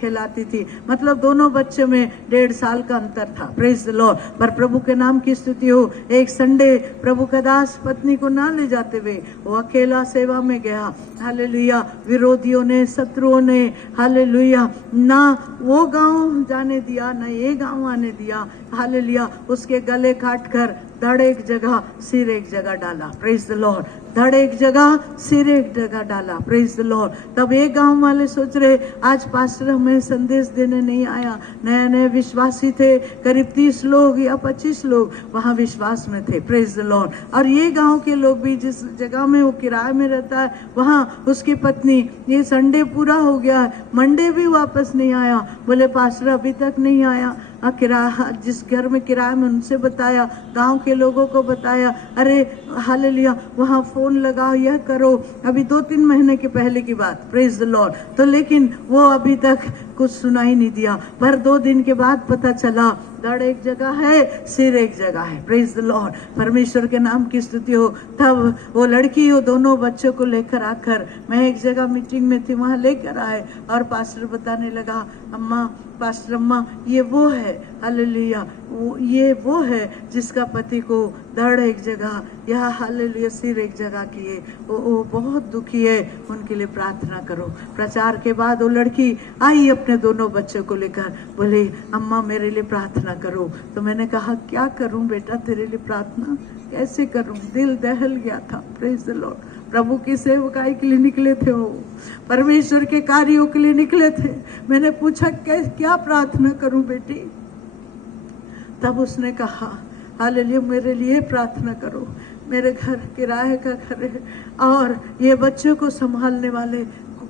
खिलाती थी, मतलब दोनों बच्चे में 1.5 साल का अंतर था, प्रेज द लॉर्ड। पर प्रभु के नाम की स्तुति हो। एक संडे प्रभु का दास पत्नी को ना ले जाते हुए वो अकेला सेवा में गया, हालेलुया। विरोधियों ने, शत्रुओं ने, हालेलुया, ना वो गांव जाने दिया, ना ये गांव आने दिया, हालेलुया। उसके गले काट कर धड़ एक जगह सिर एक जगह डाला, प्रेज द लॉर्ड। धड़ एक जगह सिर एक जगह डाला, प्रेज द लॉर्ड। तब एक गांव वाले सोच रहे आज पास्टर हमें संदेश देने नहीं आया, नए नए विश्वासी थे, करीब 30 लोग या 25 लोग वहां विश्वास में थे, प्रेज द लॉर्ड। और ये गांव के लोग भी, जिस जगह में वो किराए में रहता है, वहां उसकी पत्नी, ये संडे पूरा हो गया है, मंडे भी वापस नहीं आया, बोले पास्टर अभी तक नहीं आया। किराया, जिस घर में किराए में, उनसे बताया, गांव के लोगों को बताया, अरे हालेलुया, वहां फोन लगाओ, यह करो। अभी 2-3 महीने के पहले की बात, प्रेज द लॉर्ड। तो लेकिन वो अभी तक कुछ सुनाई नहीं दिया। पर 2 दिन के बाद पता चला धड़ एक जगह है, सिर एक जगह है, प्रेज द लॉर्ड। परमेश्वर के नाम की स्तुति हो। तब वो लड़की वो दोनों बच्चों को लेकर आकर, मैं एक जगह मीटिंग में थी, वहां लेकर आए और पास्टर बताने लगा, अम्मा, पास्टर अम्मा, ये वो है, हालेलुया, ये वो है जिसका पति को धड़ एक जगह या हालेलुया सिर एक जगह किए, वो बहुत दुखी है, उनके लिए प्रार्थना करो। प्रचार के बाद वो लड़की आई अपने दोनों बच्चों को लेकर, बोले अम्मा मेरे लिए प्रार्थना करो। तो मैंने कहा क्या करूं बेटा तेरे लिए प्रार्थना, कैसे करूं, दिल दहल गया था, प्रेज द लॉर्ड। प्रभु की सेवकाई के लिए निकले थे, वो परमेश्वर के कार्यों के लिए निकले थे। मैंने पूछा क्या प्रार्थना करूं बेटी? तब उसने कहा हालेलुया मेरे लिए प्रार्थना करो, मेरे घर किराए का घर है और ये बच्चों को संभालने वाले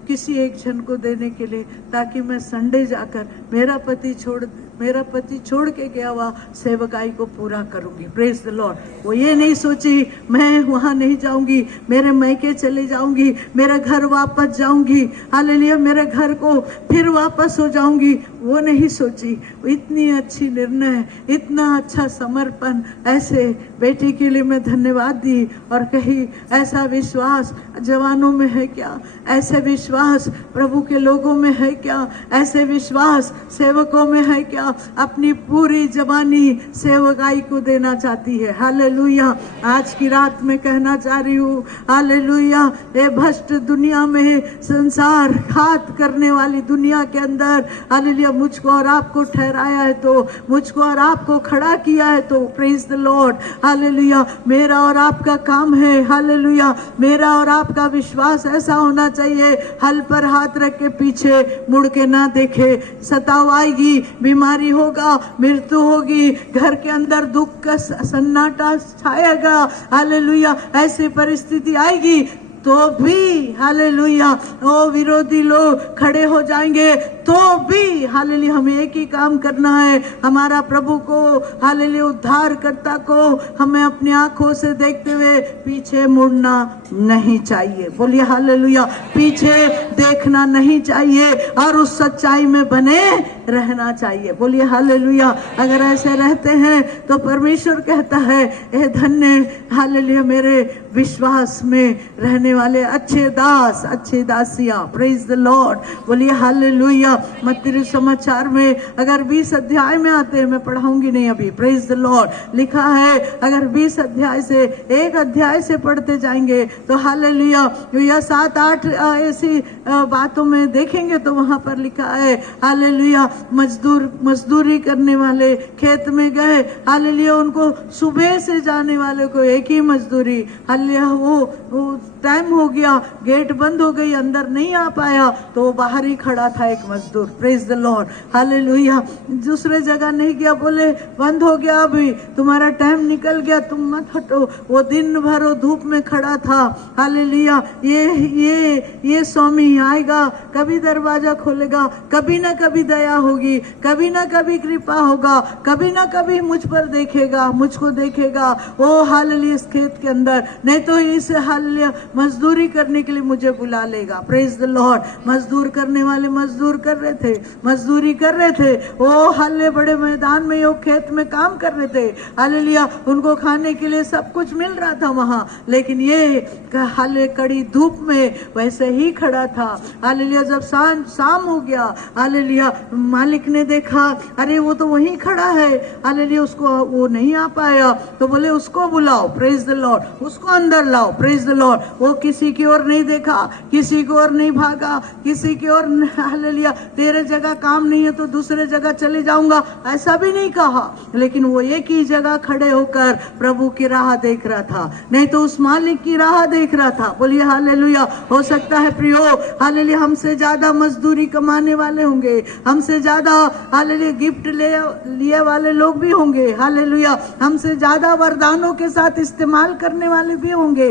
किसी एक जन को देने के लिए, ताकि मैं संडे जाकर मेरा पति छोड़ के गया हुआ सेवकाई को पूरा करूंगी, प्रेज द लॉर्ड। वो ये नहीं सोची मैं वहां नहीं जाऊंगी, मेरे मैके चले जाऊंगी, मेरे घर वापस जाऊंगी, हालेलुया, मेरे घर को फिर वापस हो जाऊंगी, वो नहीं सोची। इतनी अच्छी निर्णय, इतना अच्छा समर्पण, ऐसे बेटी के लिए मैं धन्यवाद दी और कही ऐसा विश्वास जवानों में है क्या, ऐसे विश्वास प्रभु के लोगों में है क्या, ऐसे विश्वास सेवकों में है क्या, अपनी पूरी जवानी सेवकाई को देना चाहती है, हालेलुया। आज की रात में कहना चाह रही हूँ, हालेलुया, ये भ्रष्ट दुनिया में, संसार घात करने वाली दुनिया के अंदर, हालेलुया, मुझको और आपको ठहराया है तो, मुझको और आपको खड़ा किया है तो, प्रेज द लॉर्ड, हालेलुया। मेरा और आपका काम है, हालेलुया, मेरा और आपका विश्वास ऐसा होना चाहिए, हल पर हाथ रख के पीछे मुड़ के ना देखे। सताव आएगी, बीमारी होगा, मृत्यु होगी, घर के अंदर दुख का सन्नाटा छाएगा, हालेलुया, ऐसी परिस्थिति आएगी तो भी, हालेलुया, वो विरोधी लोग खड़े हो जाएंगे तो भी, हालेलुया, हमें एक ही काम करना है, हमारा प्रभु को, हालेलुया, उद्धारकर्ता को हमें अपनी आंखों से देखते हुए पीछे मुड़ना नहीं चाहिए, बोलिए हालेलुया, पीछे देखना नहीं चाहिए और उस सच्चाई में बने रहना चाहिए, बोलिए हालेलुया। अगर ऐसे रहते हैं तो परमेश्वर कहता है ए धन्य, हालेलुया, मेरे विश्वास में रहने वाले अच्छे दास, अच्छे दासियां, प्रेज द लॉर्ड, बोलिए हालेलुया। मत्ती समाचार में अगर 20 अध्याय में आते हैं, मैं पढ़ाऊंगी नहीं अभी, प्रेज द लॉर्ड, लिखा है अगर 20 अध्याय से, एक अध्याय से पढ़ते जाएंगे तो हालेलुया, या 7-8 ऐसी बातों में देखेंगे तो वहां पर लिखा है, हालेलुया, मजदूरी करने वाले खेत में गए, हालेलुया, उनको सुबह से जाने वाले को एक ही मजदूरी, हालेलुया, वो टाइम हो गया, गेट बंद हो गई, अंदर नहीं आ पाया तो वो बाहर ही खड़ा था एक मजदूर। Praise the Lord, hallelujah. दूसरे जगह नहीं गया, बोले बंद हो गया, अभी तुम्हारा टाइम निकल गया, तुम मत हटो। वो दिन भर वो धूप में खड़ा था, हालेलुया। ये स्वामी आएगा, कभी दरवाजा खोलेगा, कभी ना कभी दया होगी, कभी ना कभी कृपा होगा, कभी ना कभी मुझ पर देखेगा, मुझको देखेगा। ओ हालेलुया, इस खेत के अंदर नहीं तो इस हालेलुया मजदूरी करने के लिए मुझे बुला लेगा। Praise the Lord. मजदूर करने वाले मजदूर कर रहे थे, मजदूरी कर रहे थे। ओ हालेलुया, बड़े मैदान में वो खेत में काम कर रहे थे, हालेलुया। उनको खाने के लिए सब कुछ मिल रहा था वहां, लेकिन ये हाले कड़ी धूप में वैसे ही खड़ा था, हालेलुया। जब शाम हो गया, हालेलुया, मालिक ने देखा, अरे वो तो वहीं खड़ा है, हालेलुया, उसको वो नहीं आ पाया, तो बोले उसको बुलाओ। Praise the Lord. उसको अंदर लाओ। Praise the Lord. वो किसी की ओर नहीं देखा, किसी की ओर नहीं भागा, किसी की ओर, हालेलुया, तेरे जगह काम नहीं है तो दूसरे जगह चले जाऊंगा, ऐसा भी नहीं कहा। लेकिन वो एक ही जगह खड़े होकर प्रभु की राह देख रहा था, नहीं तो उस मालिक की राह देख रहा था। बोलिए हालेलुया। हो सकता है प्रियो, हालेलुया, हमसे ज्यादा मजदूरी कमाने वाले होंगे, हमसे ज्यादा हालेलुया गिफ्ट लिए वाले लोग भी होंगे, हालेलुया, हमसे ज्यादा वरदानों के साथ इस्तेमाल करने वाले भी होंगे,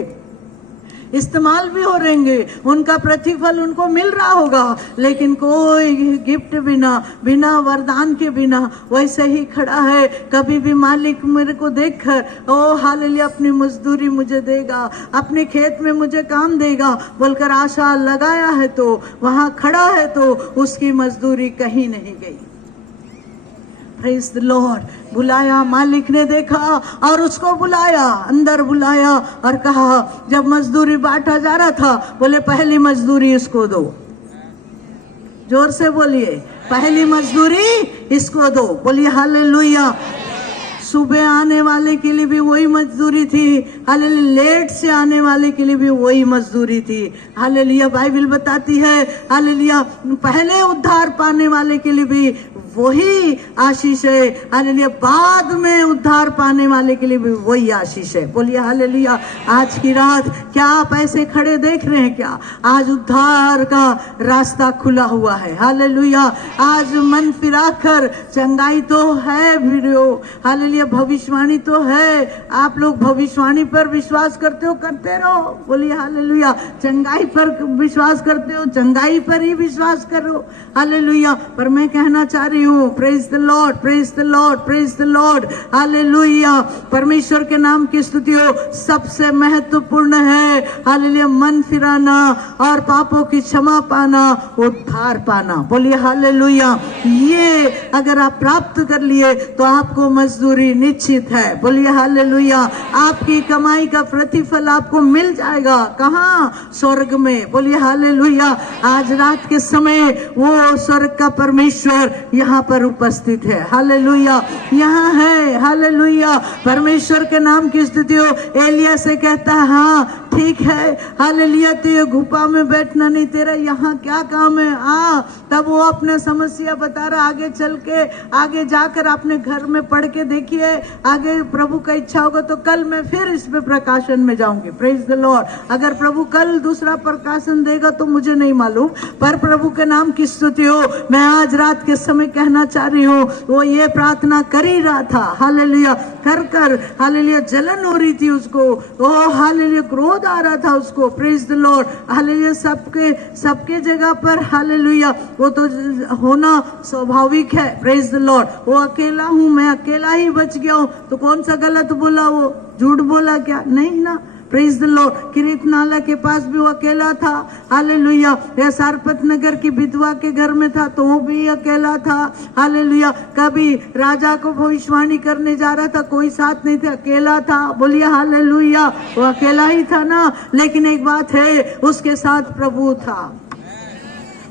इस्तेमाल भी हो रहेंगे, उनका प्रतिफल उनको मिल रहा होगा, लेकिन कोई गिफ्ट बिना वरदान के बिना वैसे ही खड़ा है। कभी भी मालिक मेरे को देखकर ओ हालेलुया अपनी मजदूरी मुझे देगा, अपने खेत में मुझे काम देगा बोलकर आशा लगाया है, तो वहां खड़ा है, तो उसकी मजदूरी कहीं नहीं गई। Praise the Lord. बुलाया, मालिक ने देखा और उसको बुलाया, अंदर बुलाया और कहा, जब मजदूरी बांटा जा रहा था, बोले पहली मजदूरी इसको दो। जोर से बोलिए, पहली मजदूरी इसको दो। बोलिए हालेलुया। सुबह आने वाले के लिए भी वही मजदूरी थी, हालेलुया, लेट से आने वाले के लिए भी वही मजदूरी थी, हालेलुया। बाइबल बताती है, हालेलुया, पहले उद्धार पाने वाले के लिए भी वही आशीष है, हालेलुया, बाद में उद्धार पाने वाले के लिए भी वही आशीष है। बोलिए हालेलुया। आज की रात क्या आप ऐसे खड़े देख रहे हैं क्या? आज उद्धार का रास्ता खुला हुआ है, हालेलुया। आज मन फिराकर चंगाई तो है वीडियो, हालेलुया, भविष्यवाणी तो है। आप लोग भविष्यवाणी पर विश्वास करते हो, करते रहो। बोलिए हालेलुया। चंगाई पर विश्वास करते हो, चंगाई पर ही विश्वास करो, हालेलुया। पर मैं कहना चाह रही हूँ, praise the Lord, praise the Lord, praise the Lord, hallelujah. परमेश्वर के नाम की स्तुति हो। सबसे महत्वपूर्ण है, हालेलुया, मन फिराना और पापों की क्षमा पाना, उद्धार पाना। बोलिए हालेलुया। ये अगर आप प्राप्त कर लिए तो आपको मजदूरी निश्चित है। बोलिए हालेलुया। आपकी कमाई का प्रतिफल आपको मिल जाएगा। कहाँ? स्वर्ग में। बोलिए हालेलुया। आज रात के समय वो स्वर्ग का परमेश्वर यहाँ पर उपस्थित है, हालेलुया, यहाँ है, हालेलुया। परमेश्वर के नाम की स्तुति हो। एलिया से कहता है, हाँ ठीक है, हालेलुया, तो गुफा में बैठना नहीं, तेरा यहाँ क्या काम है? तब वो अपने समस्या बता रहा। आगे चल के, आगे जाकर अपने घर में पढ़ के देखिए, आगे प्रभु का इच्छा होगा तो कल मैं फिर इस पे प्रकाशन में जाऊंगी। Praise the Lord. अगर प्रभु कल दूसरा प्रकाशन देगा तो मुझे नहीं मालूम, पर प्रभु के नाम की स्तुति हो। मैं आज रात के समय कहना चाह रही हूँ, वो ये प्रार्थना कर ही रहा था, हालेलुया, कर हालेलुया, जलन हो रही थी उसको, ओ हालेलुया, क्रोध आ रहा था उसको। Praise the Lord, hallelujah. सबके जगह पर, हालेलुया, वो तो होना स्वाभाविक है। Praise the Lord. वो अकेला हूँ, मैं अकेला ही बच गया हूँ, तो कौन सा गलत बोला? वो झूठ बोला क्या? नहीं ना। Praise the Lord. किरीत नाला के पास भी वो अकेला था, हालेलुया। या सारपत नगर की विधवा के घर में था तो वो भी अकेला था, हालेलुया। कभी राजा को भविष्यवाणी करने जा रहा था, कोई साथ नहीं था, अकेला था। बोलिए हालेलुया। वो अकेला ही था ना, लेकिन एक बात है, उसके साथ प्रभु था।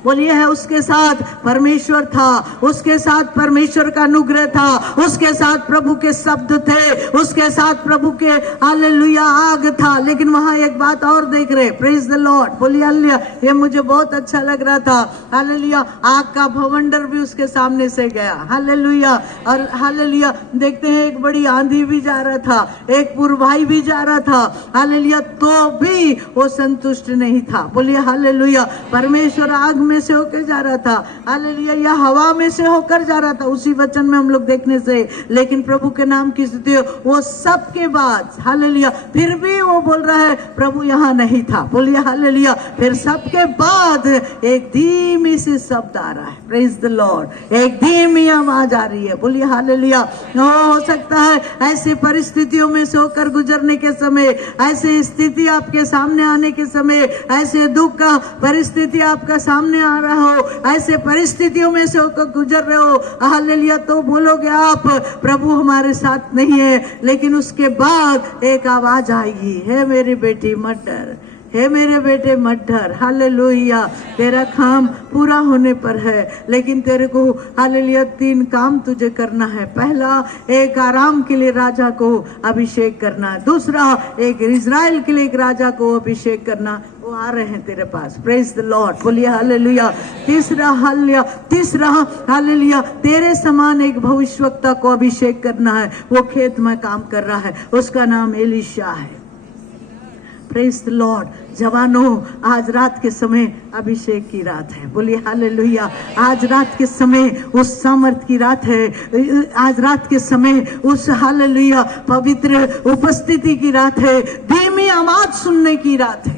बोलिए है, उसके साथ परमेश्वर था, उसके साथ परमेश्वर का अनुग्रह था, उसके साथ प्रभु के शब्द थे, उसके साथ प्रभु के हालेलुया आग था। लेकिन वहां एक बात और देख रहे, प्रेज द लॉर्ड। बोलिए हालेलुया। ये मुझे बहुत अच्छा लग रहा था, हालेलुया। आग का भवंडर भी उसके सामने से गया, हालेलुया। और हालेलुया, देखते हैं एक बड़ी आंधी भी जा रहा था, एक पुरवाई भी जा रहा था, हालेलुया, तो भी वो संतुष्ट नहीं था। बोलिए हालेलुया। परमेश्वर आग में से होकर जा रहा था, हालेलुया, या हवा में से होकर जा रहा था, उसी वचन में हम लोग देखने से। लेकिन प्रभु के नाम की स्तुति हो। वो सब के बाद हालेलुया, फिर भी वो बोल रहा है प्रभु यहाँ नहीं था, बोलिए हालेलुया। फिर सबके बाद एक धीमी सी शब्द आ रहा है, प्रेज द लॉर्ड, एक धीमी आवाज आ रही है, बोलिए हालेलुया। हो सकता है ऐसी परिस्थितियों में से होकर गुजरने के समय, ऐसी स्थिति आपके सामने आने के समय, ऐसे दुख का परिस्थिति आपका सामने आ रहा हो, ऐसे परिस्थितियों में से होकर गुजर रहे हो, हालेलुया, तो बोलोगे आप प्रभु हमारे साथ नहीं है। लेकिन उसके बाद एक आवाज आएगी, हे मेरी बेटी मत डर, हे मेरे बेटे मत डर, हालेलुया, तेरा काम पूरा होने पर है। लेकिन तेरे को हालेलुया 3 काम तुझे करना है। पहला, एक आराम के लिए राजा को अभिषेक करना। दूसरा, एक इजराइल के लिए एक राजा को अभिषेक करना। वो आ रहे हैं तेरे पास, प्रेज द लॉर्ड, बोलिए हालेलुया। तीसरा हालेलुया, तेरे समान एक भविष्यवक्ता को अभिषेक करना है। वो खेत में काम कर रहा है, उसका नाम एलिशा है, प्रेज द लॉर्ड। जवानों, आज रात के समय अभिषेक की रात है, बोलिए हालेलुया। आज रात के समय उस सामर्थ की रात है, आज रात के समय उस हालेलुया पवित्र उपस्थिति की रात है, धीमी आवाज सुनने की रात है,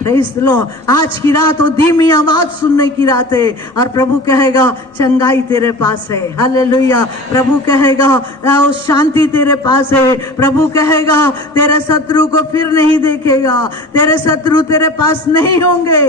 प्रेज द लॉर्ड। आज की रात वो धीमी आवाज सुनने की रात है। और प्रभु कहेगा चंगाई तेरे पास है, हालेलुया। प्रभु कहेगा शांति तेरे पास है। प्रभु कहेगा तेरे शत्रु को फिर नहीं देखेगा, तेरे शत्रु तेरे पास नहीं होंगे,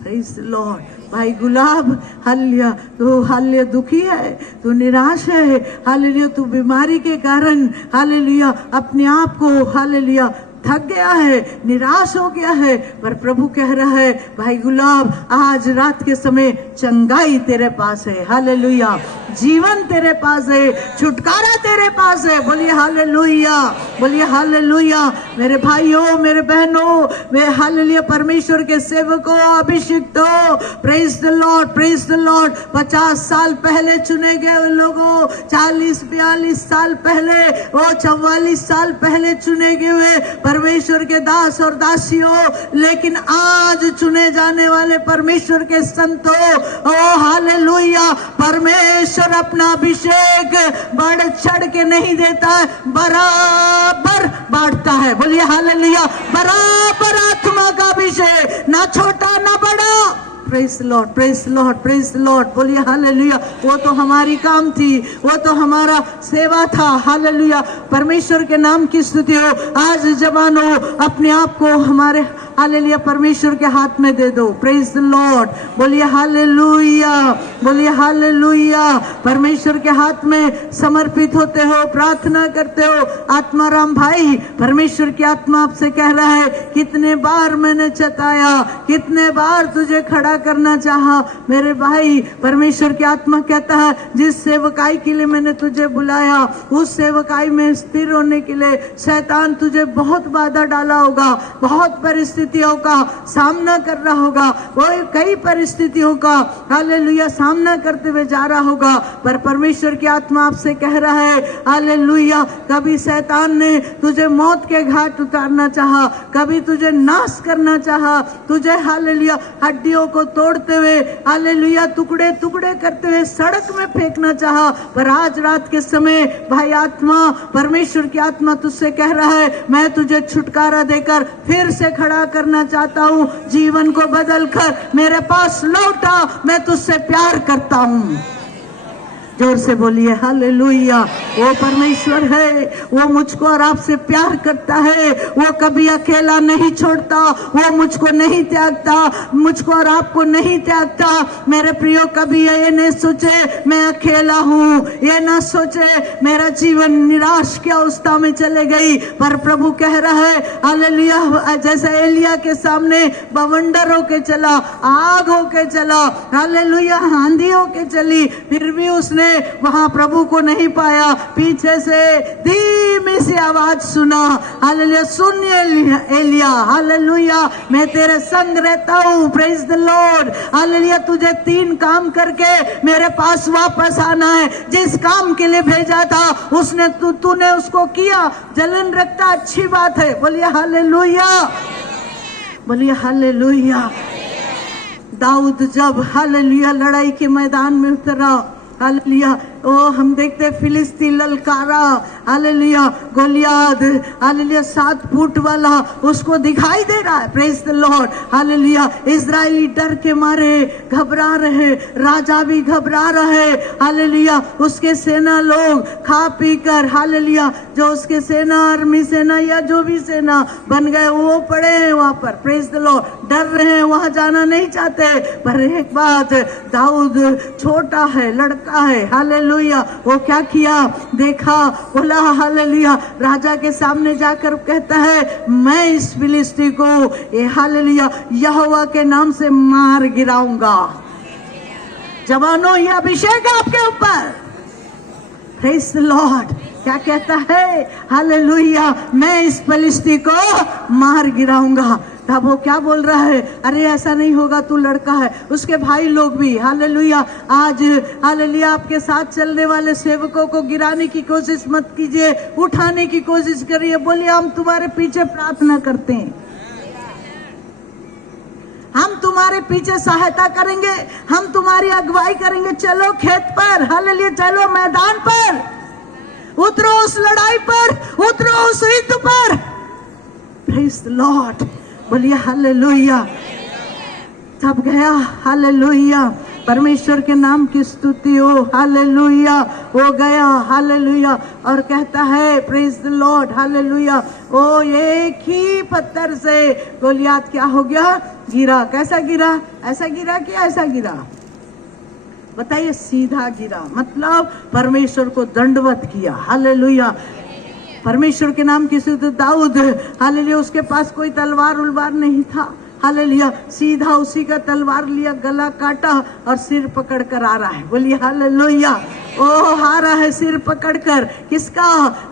प्रेज द लॉर्ड। भाई गुलाब, हालेलुया, तू हालेलुया दुखी है, तू निराश है, हालेलुया, तू बीमारी के कारण हालेलुया अपने आप को हालेलुया थक गया है, निराश हो गया है, पर प्रभु कह रहा है भाई गुलाब, आज रात के समय चंगाई तेरे पास है, हालेलुया, जीवन तेरे पास है, छुटकारा तेरे पास है, बोलिए हालेलुया, बोलिए हालेलुया। मेरे भाइयों, मेरे बहनों, वे हालेलुया परमेश्वर के सेवकों, अभिषिक्तों, praise the Lord, praise the Lord. 50 साल पहले चुने गए लोगों, 40-42 साल पहले, वो 44 साल पहले चुने गए परमेश्वर के दास और दासियों, लेकिन आज चुने जाने वाले परमेश्वर के संतों, ओ हालेलुया, परमेश्वर अपना अभिषेक बढ़ चढ़ के नहीं देता है, बराबर बांटता है, बोलिए हालेलुया। बराबर आत्मा का अभिषेक, ना छोटा ना बड़ा, praise Lord, praise Lord, praise Lord, बोलिए हालेलुया। वो तो हमारी काम थी, वो तो हमारा सेवा था, हालेलुया। परमेश्वर के नाम की स्तुति हो। आज जवानों, अपने आप को हमारे हालेलुया परमेश्वर के हाथ में दे दो, प्रेज द लॉर्ड, बोलिए हालेलुया, बोलिए हालेलुया। परमेश्वर के हाथ में समर्पित होते हो, प्रार्थना करते हो। आत्माराम भाई, परमेश्वर की आत्मा आपसे कह रहा है, कितने बार मैंने चताया, कितने बार तुझे खड़ा करना चाहा मेरे भाई। परमेश्वर की आत्मा कहता है, जिस सेवकाई के लिए मैंने तुझे बुलाया, उस सेवकाई में स्थिर होने के लिए शैतान तुझे बहुत बाधा डाला होगा, बहुत परिस्थितियों का सामना कर रहा होगा, वो कई परिस्थितियों का हालेलुया सामना करते हुए जा रहा होगा। पर परमेश्वर की आत्मा आपसे कह रहा है, हालेलुया, कभी शैतान ने तुझे मौत के घाट उतारना चाहा, कभी तुझे नाश करना चाहा, तुझे हालेलुया हड्डियों को तोड़ते हुए, हालेलुया टुकड़े टुकड़े करते हुए सड़क में फेंकना चाहा। पर आज रात के समय भाई आत्मा, परमेश्वर की आत्मा तुझसे कह रहा है, मैं तुझे छुटकारा देकर फिर से खड़ा करना चाहता हूँ, जीवन को बदल कर मेरे पास लौटा, मैं तुझसे प्यार करता हूँ। जोर से बोलिए हालेलुया। वो परमेश्वर है, वो मुझको और आपसे प्यार करता है, वो कभी अकेला नहीं छोड़ता, वो मुझको नहीं त्यागता, मुझको और आपको नहीं त्यागता। मेरे प्रियो, कभी ये नहीं सोचे मैं अकेला हूँ, ये ना सोचे मेरा जीवन निराश की अवस्था में चले गई। पर प्रभु कह रहा है हालेलुया, जैसे एलिया के सामने बवंडर होके चला, आग होके चला, हालेलुया आंधी होके चली, फिर भी उसने वहां प्रभु को नहीं पाया। पीछे से धीमी सी आवाज सुना, हालेलुया, सुन एलिया, हालेलुया, मैं तेरे संग रहता हूँ, प्रेज द लॉर्ड, हालेलुया, तुझे 3 काम करके मेरे पास वापस आना है। जिस काम के लिए भेजा था उसने तूने उसको किया, जलन रखता, अच्छी बात है, बोलिए हालेलुया, बोलिए हालेलुया। दाऊद जब हालेलुया लड़ाई के मैदान में उतरा, हालेलुया, ओ हम देखते हैं फिलिस्ती ललकारा, हालेलुया, गोलियाद, हालेलुया 7 फुट वाला उसको दिखाई दे रहा है, praise the Lord, hallelujah. Israeli डर के मारे घबरा रहे, राजा भी घबरा रहे, हालेलुया। उसके सेना लोग खा पी कर, हालेलुया, जो उसके सेना, आर्मी सेना या जो भी सेना बन गए वो पड़े हैं वहां पर, प्रेज द लॉर्ड, डर रहे हैं, वहां जाना नहीं चाहते। पर एक बात, दाऊद छोटा है, लड़का है, हालेलुया, वो क्या किया, देखा, बोला हालेलुया, राजा के सामने जाकर कहता है मैं इस फिलिस्ती को ये हालेलुया यहोवा के नाम से मार गिराऊंगा। जवानों, ये अभिषेक आपके ऊपर, प्रेज द लॉर्ड। क्या कहता है, हालेलुया, मैं इस फिलिस्ती को मार गिराऊंगा। तब वो क्या बोल रहा है, अरे ऐसा नहीं होगा, तू लड़का है। उसके भाई लोग भी, हालेलुया, आज हालेलुया आपके साथ चलने वाले सेवकों को गिराने की कोशिश मत कीजिए, उठाने की कोशिश करिए, बोलिए हम तुम्हारे पीछे प्रार्थना करते हैं, हम तुम्हारे पीछे सहायता करेंगे, हम तुम्हारी अगुवाई करेंगे। चलो खेत पर, हालेलुया, चलो मैदान पर, उतरो उस लड़ाई पर, उतरो उस युद्ध पर, प्रेज द लॉर्ड, बोलिए हालेलुया। तब गया, हालेलुया, परमेश्वर के नाम की स्तुति हो, हालेलुया, वो गया, हालेलुया, और कहता है प्रेज द लॉर्ड, हालेलुया, ओ एक ही पत्थर से गोलियात क्या हो गया, गिरा। कैसा गिरा, ऐसा गिरा कि ऐसा गिरा, बताइए, सीधा गिरा, मतलब परमेश्वर को दंडवत किया, हालेलुया। परमेश्वर के नाम की स्तुति। दाऊद, हालेलुया, उसके पास कोई तलवार उलवार नहीं था, हालेलुया, सीधा उसी का तलवार लिया, गला काटा और सिर पकड़ कर आ रहा है, बोलिए हालेलुया। ओ आ रहा है सिर पकड़कर, किसका,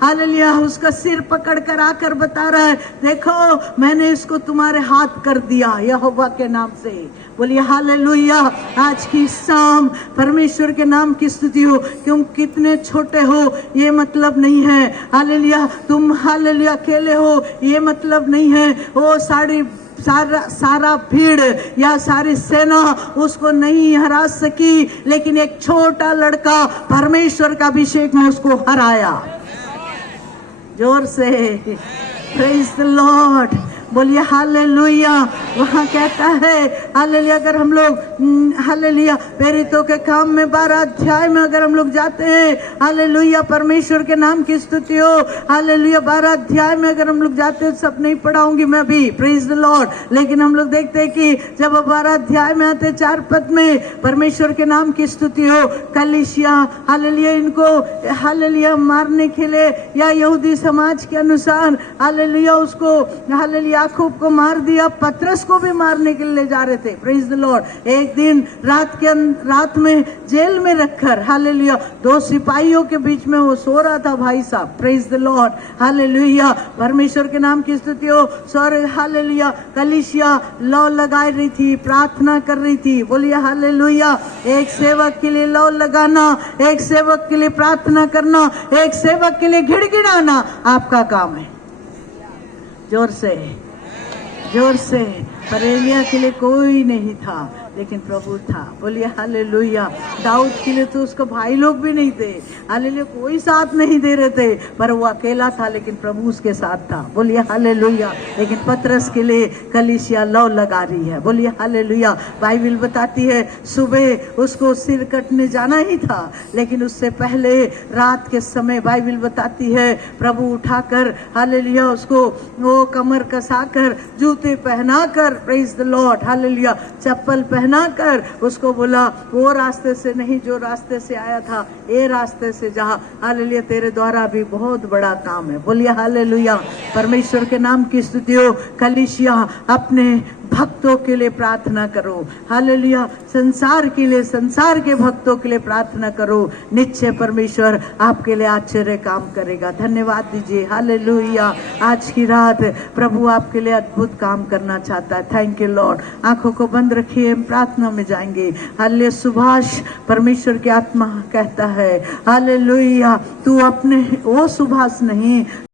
हालेलुया, उसका सिर पकड़कर आकर बता रहा है, देखो मैंने इसको तुम्हारे हाथ कर दिया यहोवा के नाम से, बोलिए हालेलुया। आज की शाम परमेश्वर के नाम की स्तुति हो। तुम कितने छोटे हो ये मतलब नहीं है, हालेलुया, तुम हालेलुया अकेले हो ये मतलब नहीं है। वो सारा भीड़ या सारी सेना उसको नहीं हरा सकी, लेकिन एक छोटा लड़का परमेश्वर का अभिषेक में उसको हराया। जोर से प्रेज द लॉर्ड, बोलिए हालेलुया। वहां कहता है हालेलुया, अगर हम लोग हालेलुया प्रेरितों के काम में 12 अध्याय में अगर हम लोग जाते हैं, हालेलुया, परमेश्वर के नाम की स्तुति हो, हालेलुया, 12 अध्याय में अगर हम लोग जाते हैं, सब नहीं पढ़ाऊंगी मैं भी, प्रेज द लॉर्ड, लेकिन हम लोग देखते हैं कि जब 12 अध्याय में आते 4 पद में परमेश्वर के नाम की स्तुति हो, कलीसिया, हालेलुया, इनको हालेलुया मारने के लिए या यहूदी समाज के अनुसार हालेलुया उसको हालेलुया याकूब को मार दिया, पतरस को भी मारने के लिए ले जा रहे थे, प्रेज द लॉर्ड। एक दिन रात में जेल में रखकर, हालेलुया, 2 सिपाहियों के बीच में वो सो रहा था भाई साहब, प्रेज द लॉर्ड, हालेलुया, परमेश्वर के नाम की स्तुति हो। सॉरी, हालेलुया, कलीसिया लौ लगा रही थी, प्रार्थना कर रही थी, बोलिए हालेलुया। एक सेवक के लिए लौ लगाना, एक सेवक के लिए प्रार्थना करना, एक सेवक के लिए गिड़गिड़ाना आपका काम है। जोर से, पर एलिया के लिए कोई नहीं था, लेकिन प्रभु था, बोलिए हालेलुया। दाऊद के लिए तो उसका भाई लोग भी नहीं थे, हालेलुया, कोई साथ नहीं दे रहे थे, पर वो अकेला था, लेकिन प्रभु उसके साथ था, बोलिए हालेलुया। लेकिन पतरस के लिए कलीसिया लौ लगा रही है, बोलिए हालेलुया। बाइबल बताती है सुबह उसको सिर कटने जाना ही था, लेकिन उससे पहले रात के समय बाइबल बताती है प्रभु उठाकर हालेलुया उसको वो कमर कसाकर, जूते पहनाकर, प्रेज द लॉर्ड, हालेलुया, चप्पल पहनाकर उसको बोला वो रास्ते से नहीं जो रास्ते से आया था, ये रास्ते से जा, हालेलुया, तेरे द्वारा भी बहुत बड़ा काम है, बोलिए हालेलुया। परमेश्वर के नाम की स्तुति हो। कलीसिया अपने भक्तों के लिए प्रार्थना करो, हालेलुया, संसार के लिए, संसार के भक्तों के लिए प्रार्थना करो, निश्चय परमेश्वर आपके लिए आश्चर्य काम करेगा। धन्यवाद दीजिए, हालेलुया। आज की रात प्रभु आपके लिए अद्भुत काम करना चाहता है। Thank you Lord. आंखों को बंद रखिए, प्रार्थना में जाएंगे। हालेलुया। सुभाष, परमेश्वर की आत्मा कहता है हालेलुया, तू अपने वो सुभाष नहीं